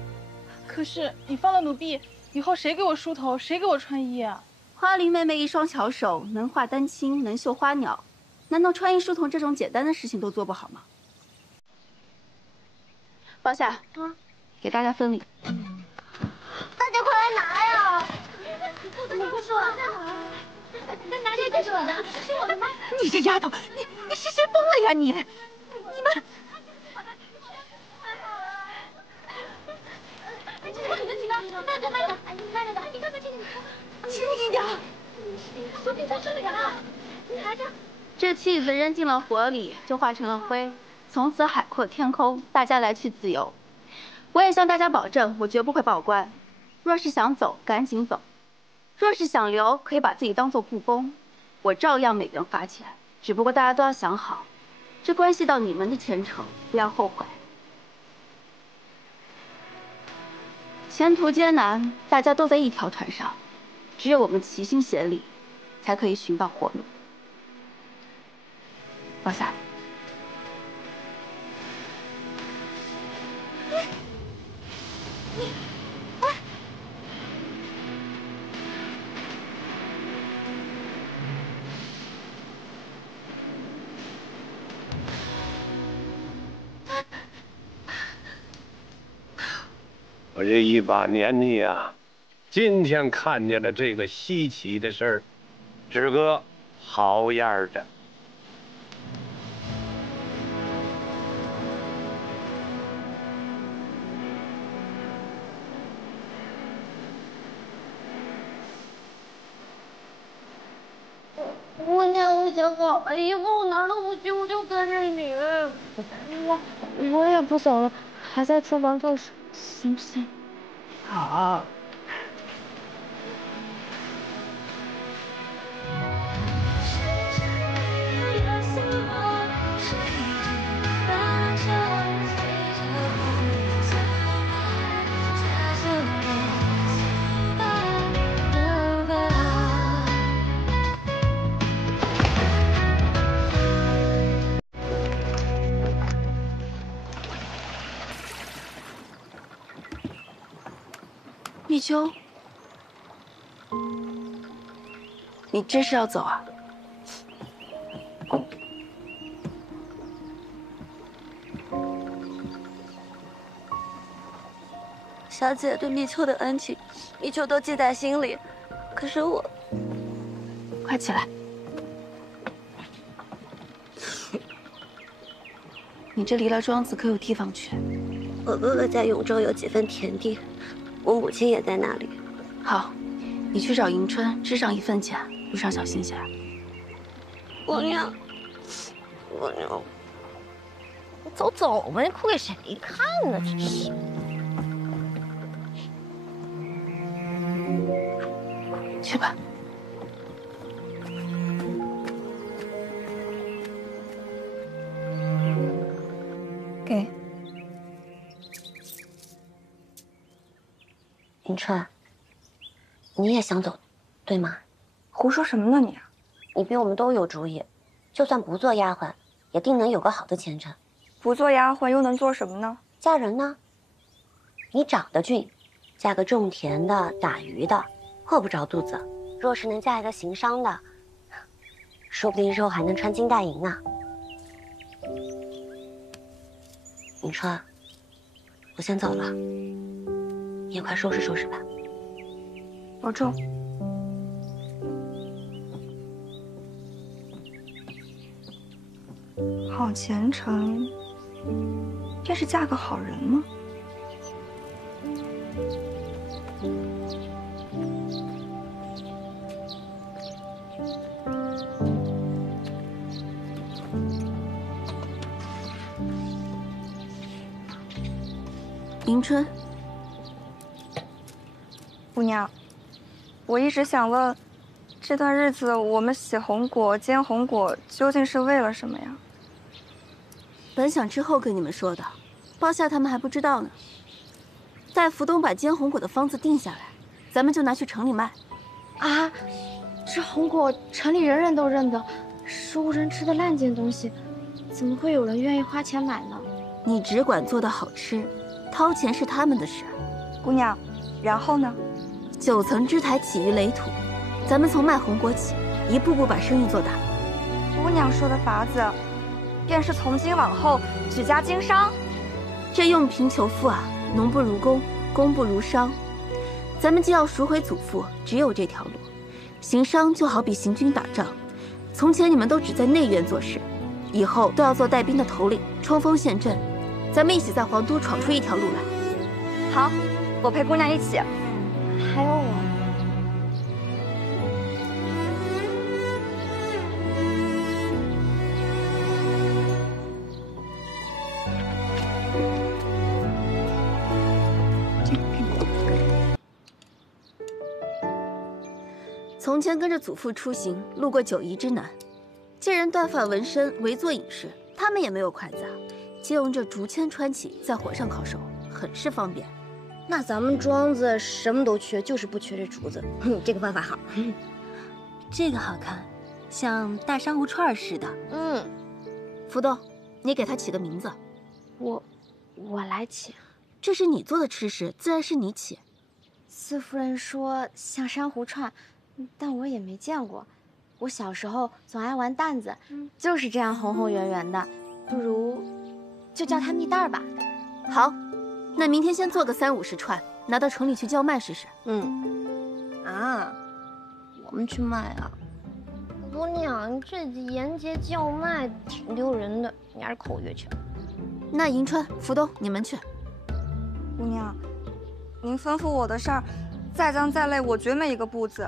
可是你放了奴婢，以后谁给我梳头，谁给我穿衣啊？花梨妹妹一双巧手，能画丹青，能绣花鸟，难道穿衣梳头这种简单的事情都做不好吗？放下，给大家分礼。大家快来拿呀！我不是我的，拿这是我的，是我的吗？你这丫头，你是谁疯了呀你？你们。慢着，你看看这个，轻一点。手臂在这里啊，你拿着。这契子扔进了火里，就化成了灰。从此海阔天空，大家来去自由。我也向大家保证，我绝不会报官。若是想走，赶紧走；若是想留，可以把自己当做故宫，我照样每人发钱。只不过大家都要想好，这关系到你们的前程，不要后悔。前途艰难，大家都在一条船上，只有我们齐心协力，才可以寻到活路。放下。我这一把年纪啊，今天看见了这个稀奇的事儿，志哥好样的！姑娘，我想好了，以后我哪都不去，我就跟着你。我也不走了，还在厨房做事，行不行？好。立秋，你这是要走啊？小姐对密秋的恩情，密秋都记在心里。可是我，快起来！你这离了庄子可有地方去？我哥哥在永州有几分田地，我母亲也在那里。好，你去找迎春支上一份钱，路上小心些。姑娘，姑娘，走走吧，你哭给谁看呢？真是。去吧。给。迎春，你也想走，对吗？胡说什么呢你？你比我们都有主意，就算不做丫鬟，也定能有个好的前程。不做丫鬟又能做什么呢？嫁人呢？你长得俊，嫁个种田的、打鱼的。饿不着肚子，若是能嫁一个行商的，说不定日后还能穿金戴银呢。迎春，我先走了，你也快收拾收拾吧。保重。好前程，便是嫁个好人吗？迎春，姑娘，我一直想问，这段日子我们洗红果、煎红果，究竟是为了什么呀？本想之后跟你们说的，包夏他们还不知道呢。待福东把煎红果的方子定下来，咱们就拿去城里卖。啊，这红果城里人人都认得，是无人吃的烂件东西，怎么会有人愿意花钱买呢？你只管做得好吃，掏钱是他们的事。姑娘，然后呢？9层之台起于垒土，咱们从卖红果起，一步步把生意做大。姑娘说的法子，便是从今往后举家经商。这用贫求富啊，农不如工，工不如商。咱们既要赎回祖父，只有这条路。行商就好比行军打仗，从前你们都只在内院做事，以后都要做带兵的头领，冲锋陷阵。咱们一起在皇都闯出一条路来。好，我陪姑娘一起。还有我。从前跟着祖父出行，路过九夷之南，见人断发纹身，围坐饮食，他们也没有筷子啊，借用这竹签穿起，在火上烤熟，很是方便。那咱们庄子什么都缺，就是不缺这竹子。这个办法好。这个好看，像大珊瑚串似的。福豆，你给它起个名字。我来起。这是你做的吃食，自然是你起。四夫人说像珊瑚串，但我也没见过。我小时候总爱玩担子，就是这样红红圆圆的。不如就叫它蜜袋吧。好，那明天先做个30-50串，拿到城里去叫卖试试。我们去卖啊？姑娘，这沿街叫卖挺丢人的，你还是口月去。那迎春、福东，你们去。姑娘，您吩咐我的事儿，再脏再累，我绝没一个不字。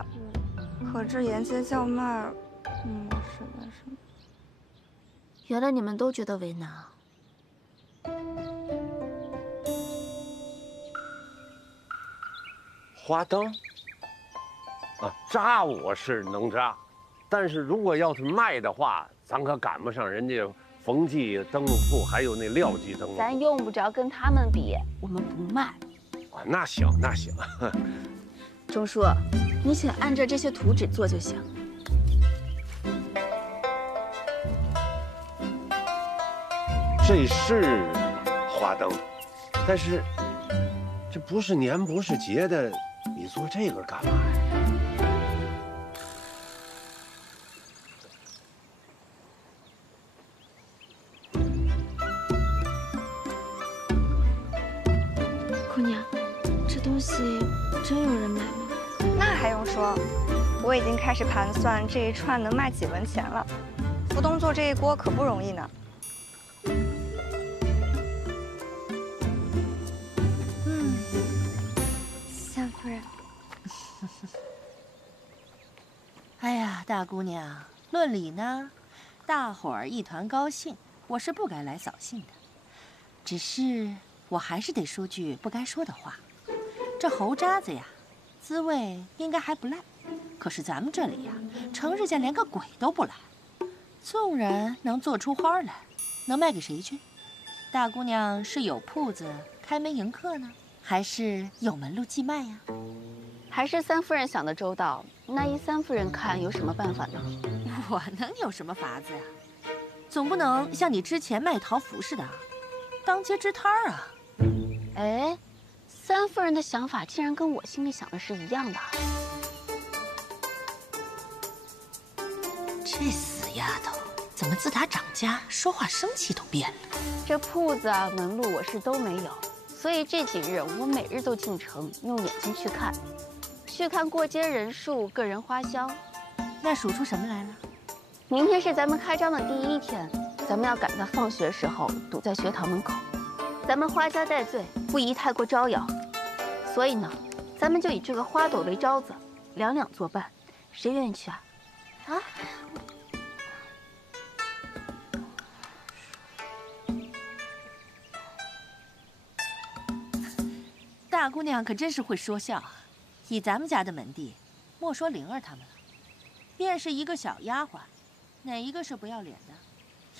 可这沿街叫卖，实在是……原来你们都觉得为难啊。花灯啊，扎我是能扎，但是如果要是卖的话，咱可赶不上人家冯记灯笼铺还有那廖记灯笼。咱用不着跟他们比，我们不卖。啊，那行那行。钟叔，你请按照这些图纸做就行。这是花灯，但是这不是年不是节的，你做这个干嘛呀？东西真有人买吗？那还用说，我已经开始盘算这一串能卖几文钱了。福东做这一锅可不容易呢。三夫人。哎呀，大姑娘，论理呢，大伙儿一团高兴，我是不该来扫兴的。只是我还是得说句不该说的话。这猴渣子呀，滋味应该还不赖。可是咱们这里呀，成日间连个鬼都不来。纵然能做出花来，能卖给谁去？大姑娘是有铺子开门迎客呢，还是有门路寄卖呀？还是三夫人想的周到。那依三夫人看，有什么办法呢？我能有什么法子呀？总不能像你之前卖桃符似的，当街支摊儿啊！哎，三夫人的想法竟然跟我心里想的是一样的。这死丫头，怎么自打掌家说话声气都变了？这铺子啊、门路我是都没有，所以这几日我每日都进城，用眼睛去看。去看过街人数、个人花销，那数出什么来了？明天是咱们开张的第1天，咱们要赶在放学时候堵在学堂门口。咱们花家带醉，不宜太过招摇，所以呢，咱们就以这个花朵为招子，2两作伴，谁愿意去啊？啊？大姑娘可真是会说笑。以咱们家的门第，莫说灵儿他们了，便是一个小丫鬟，哪一个是不要脸的？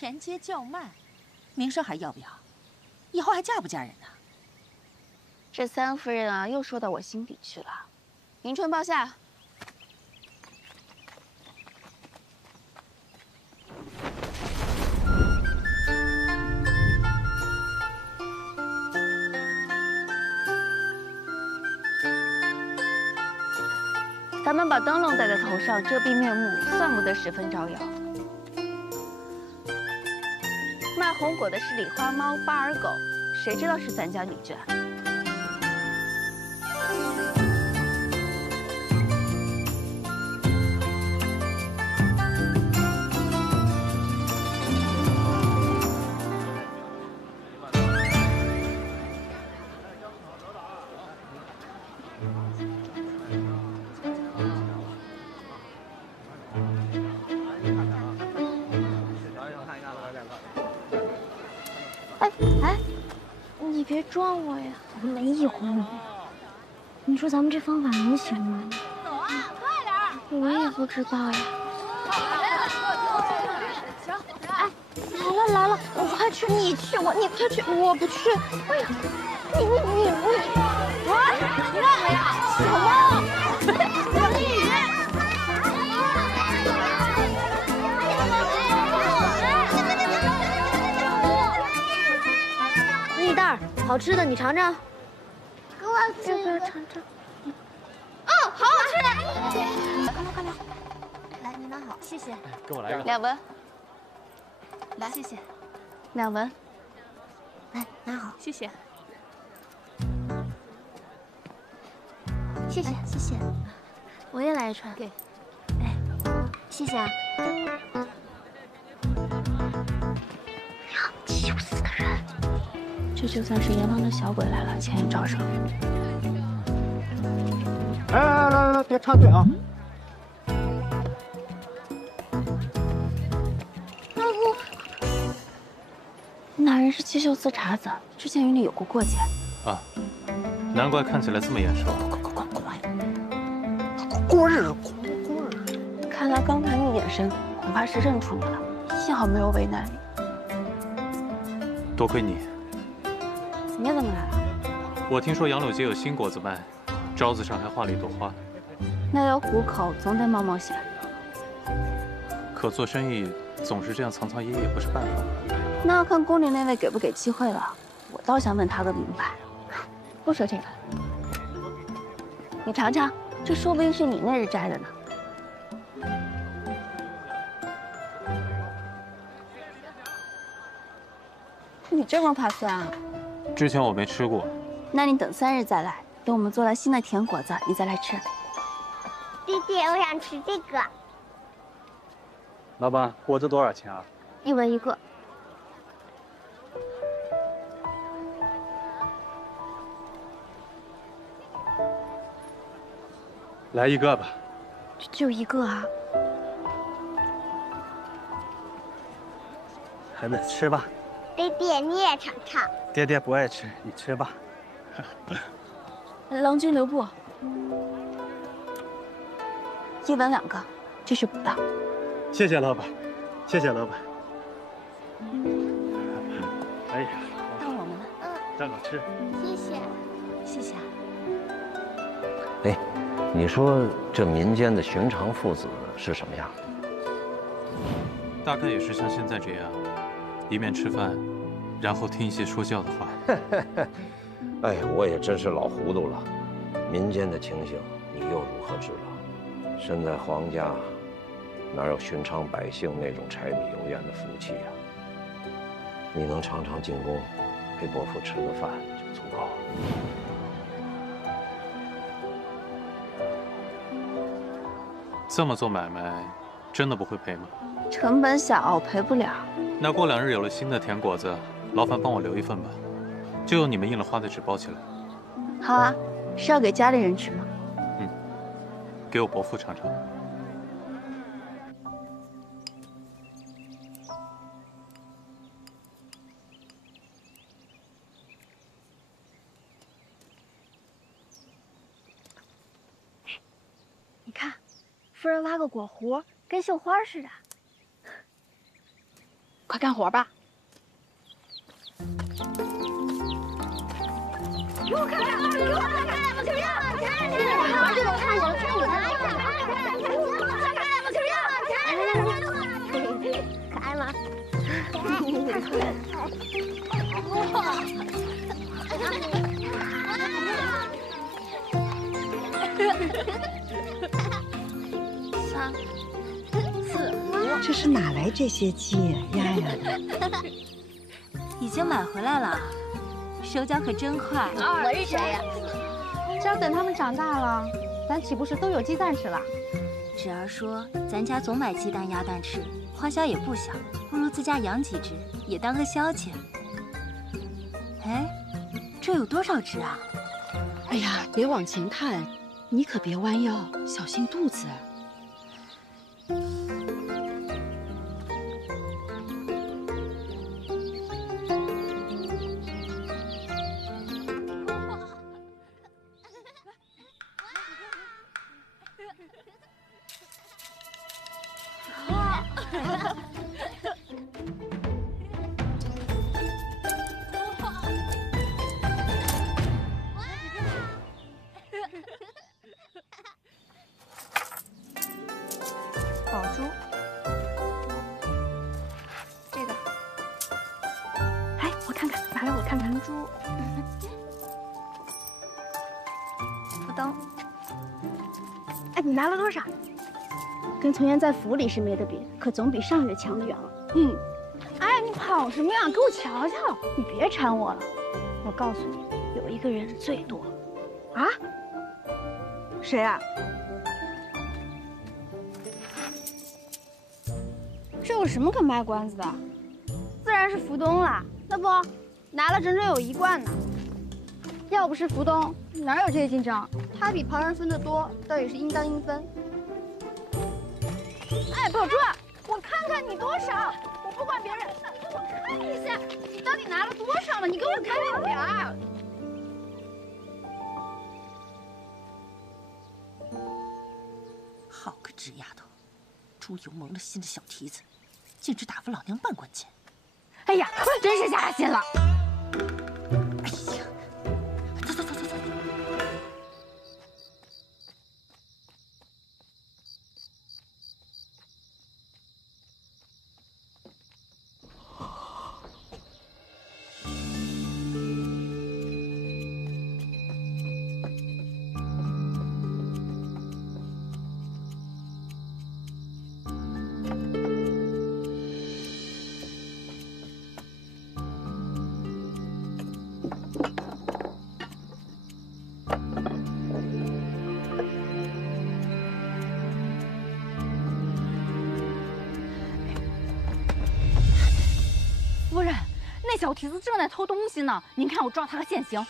沿街叫卖，名声还要不要？以后还嫁不嫁人呢？这三夫人啊，又说到我心底去了。迎春报下。咱们把灯笼戴在头上，遮蔽面目，算不得十分招摇。卖红果的是礼花猫、巴尔狗，谁知道是咱家女眷？你别撞我呀！我没一慌。你说咱们这方法能行吗？走啊，快点！我也不知道呀。哎，来了！我快去！你去，你快去！我不去！哎呀，你！你干嘛呀？小猫！小丽雨！蜜袋儿，好吃的，你尝尝。要不要尝尝？好好吃！快来！来，你拿好，谢谢。给我来一个。2文。来，谢谢。2文。来，拿好，谢谢。谢谢。我也来一串。给。哎，谢谢啊。气死的人！这就算是阎王的小鬼来了，钱也找上。来，别插嘴啊！哪人是七秀司察子？之前与你有过过节啊，难怪看起来这么眼熟。过日，看来刚才那眼神，恐怕是认出你了。幸好没有为难你。多亏你。你怎么来了？我听说杨柳街有新果子卖，招子上还画了一朵花。那要糊口，总得冒冒险。可做生意总是这样藏藏掖掖不是办法。那要看宫里那位给不给机会了。我倒想问他个明白。不说这个，你尝尝，这说不定是你那日摘的呢。你这么怕酸啊？之前我没吃过。那你等3日再来，等我们做了新的甜果子，你再来吃。弟弟，我想吃这个。老板，果子多少钱啊？1文1个。来1个吧。就1个啊？孩子，吃吧。爹爹，你也尝尝。爹爹不爱吃，你吃吧。郎君留步。1文2个，这是补的。谢谢老板，谢谢老板。哎呀，到我们了。真好吃。谢谢。谢谢啊。哎，你说这民间的寻常父子是什么样的？大概也是像现在这样，一面吃饭，然后听一些说教的话。哎，我也真是老糊涂了。民间的情形，你又如何知道？身在皇家，哪有寻常百姓那种柴米油盐的福气呀？你能常常进宫，陪伯父吃个饭就足够了。这么做买卖，真的不会赔吗？成本小，赔不了。那过2日有了新的甜果子，劳烦帮我留1份吧，就用你们印了花的纸包起来。好啊，是要给家里人吃吗？给我伯父尝尝。你看，夫人挖个果核，跟绣花似的。快干活吧！给我看看，给我看看，我就要玩这种看我看我可爱吗？太可爱了！3、4、5，这是哪来这些鸡呀呀的？已经买回来了，手脚可真快。我是谁呀？这要等它们长大了，咱岂不是都有鸡蛋吃了？侄儿说，咱家总买鸡蛋鸭蛋吃，花销也不小，不如自家养几只，也当个消遣。哎，这有多少只啊？哎呀，别往前看，你可别弯腰，小心肚子。宝珠，这个，哎，我看看，拿来我看看。明珠，福灯。哎，你拿了多少？跟从前在府里是没得比，可总比上月强得远了。哎，你跑什么呀？给我瞧瞧！你别缠我了。我告诉你，有一个人最多。啊？谁啊？这有什么可卖关子的？自然是福东啦。那不，拿了整整有1罐呢。要不是福东，哪有这些进账？他比旁人分得多，倒也是应当应分。哎，宝珠，我看看你多少，我不管别人，我看一下你到底拿了多少呢？你给我看着点儿。好个直丫头，猪油蒙了心的小蹄子，径直打发老娘半官钱。哎呀，真是下心了。哎呀，走走走走走。小蹄子正在偷东西呢，您看我抓他个现行。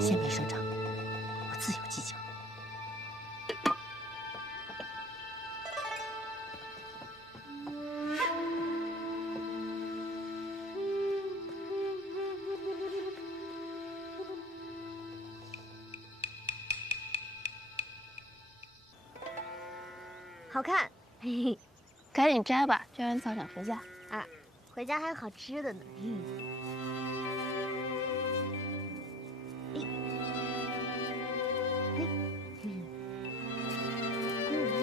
先别声张，我自有计较。好看，嘿嘿。赶紧摘吧，摘完草想回家。啊，回家还有好吃的呢。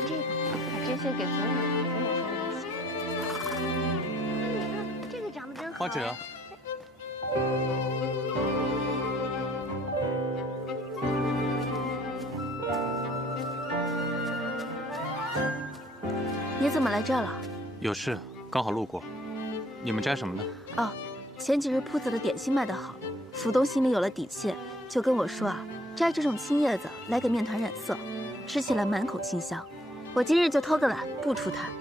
这个，把这些给祖母，祖母说一起。你看这个长得真好。花者。你怎么来这儿了？有事，刚好路过。你们摘什么呢？哦，前几日铺子的点心卖得好，府东心里有了底气，就跟我说啊，摘这种青叶子来给面团染色，吃起来满口清香。我今日就偷个懒，不出摊。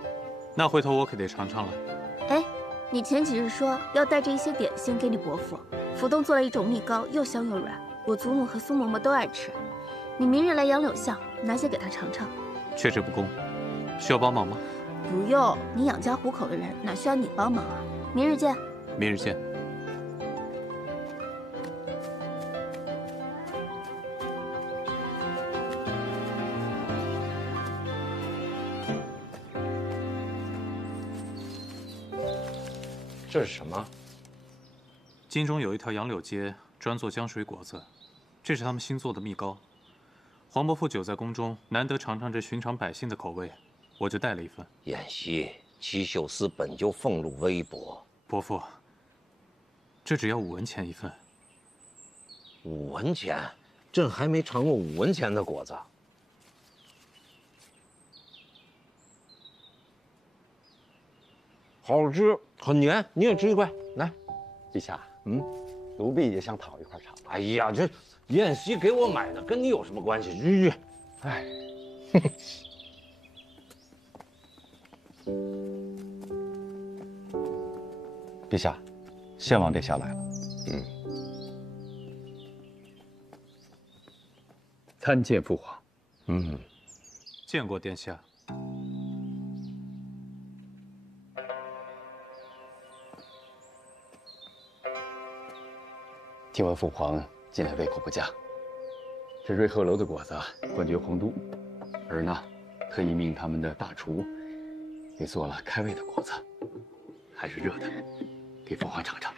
那回头我可得尝尝了。哎，你前几日说要带着一些点心给你伯父，府东做了一种蜜糕，又香又软，我祖母和苏嬷嬷都爱吃。你明日来杨柳巷，拿些给他尝尝。却之不恭，需要帮忙吗？不用，你养家糊口的人哪需要你帮忙啊？明日见。明日见。这是什么？京中有一条杨柳街，专做浆水果子，这是他们新做的蜜糕。黄伯父久在宫中，难得尝尝这寻常百姓的口味，我就带了一份。妍希，七秀司本就俸禄微薄。伯父，这只要5文钱一份。5文钱？朕还没尝过5文钱的果子。好吃，很黏，你也吃一块，来。陛下，奴婢也想讨一块尝。哎呀，这妍希给我买的，跟你有什么关系？去。哎。陛下，献王殿下来了。参见父皇。见过殿下。听闻父皇近来胃口不佳，这瑞鹤楼的果子冠绝皇都，儿呢特意命他们的大厨给做了开胃的果子，还是热的，给父皇尝尝。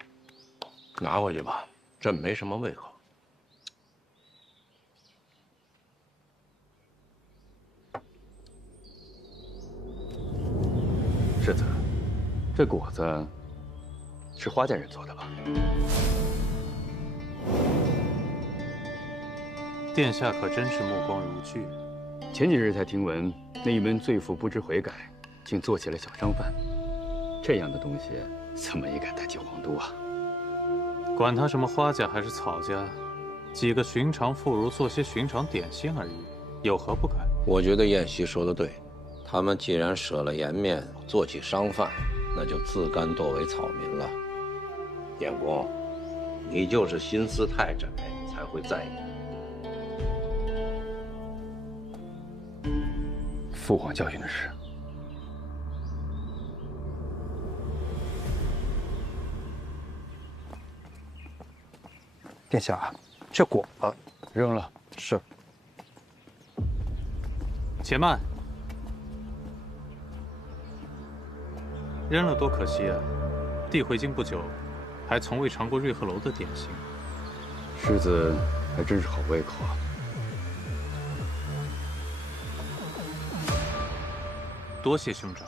拿回去吧，朕没什么胃口。世子，这果子是花家人做的吧？殿下可真是目光如炬。前几日才听闻，那一门罪妇不知悔改，竟做起了小商贩。这样的东西怎么也敢带进皇都啊？管他什么花家还是草家，几个寻常妇孺做些寻常点心而已，有何不可？我觉得妍希说的对，他们既然舍了颜面，做起商贩，那就自甘堕为草民了。燕公，你就是心思太窄，才会在意。父皇教训的是。殿下，这果子扔了。是。且慢，扔了多可惜啊！弟回京不久，还从未尝过瑞鹤楼的点心。世子还真是好胃口啊！多谢兄长。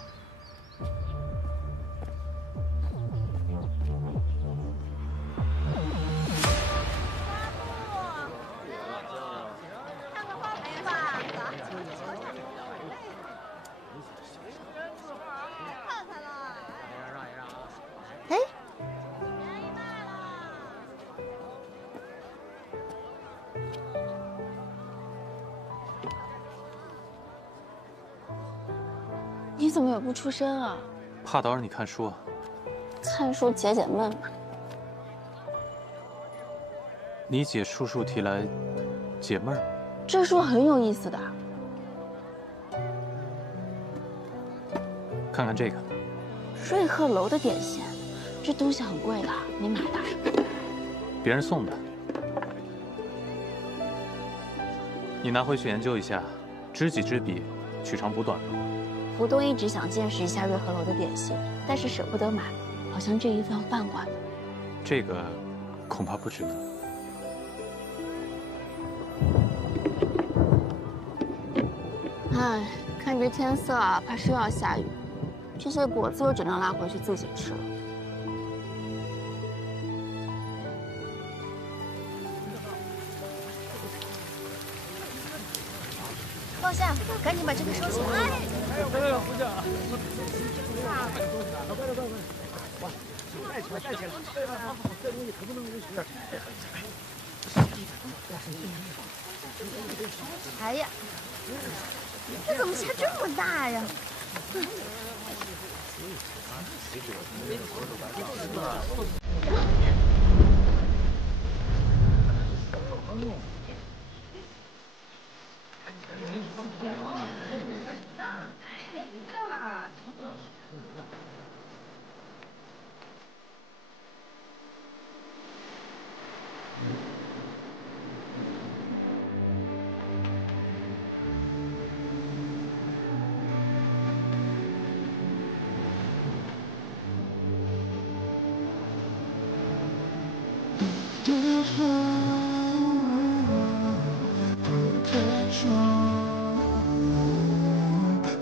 哎，你怎么也不出声啊？怕打扰你看书啊？看书解解闷嘛。你解数数题来解闷儿？这书很有意思的。看看这个，瑞鹤楼的点心，这东西很贵的，你买的？别人送的。你拿回去研究一下，知己知彼，取长补短吧。胡东一直想见识一下瑞鹤楼的点心，但是舍不得买，好像这一份饭馆的。这个恐怕不值得。哎，看这天色啊，怕是又要下雨。这些果子我只能拉回去自己吃了。放下，赶紧把这个收起来。哎呀，这怎么下这么大呀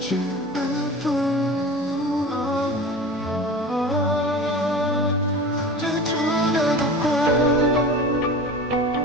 ？Protection.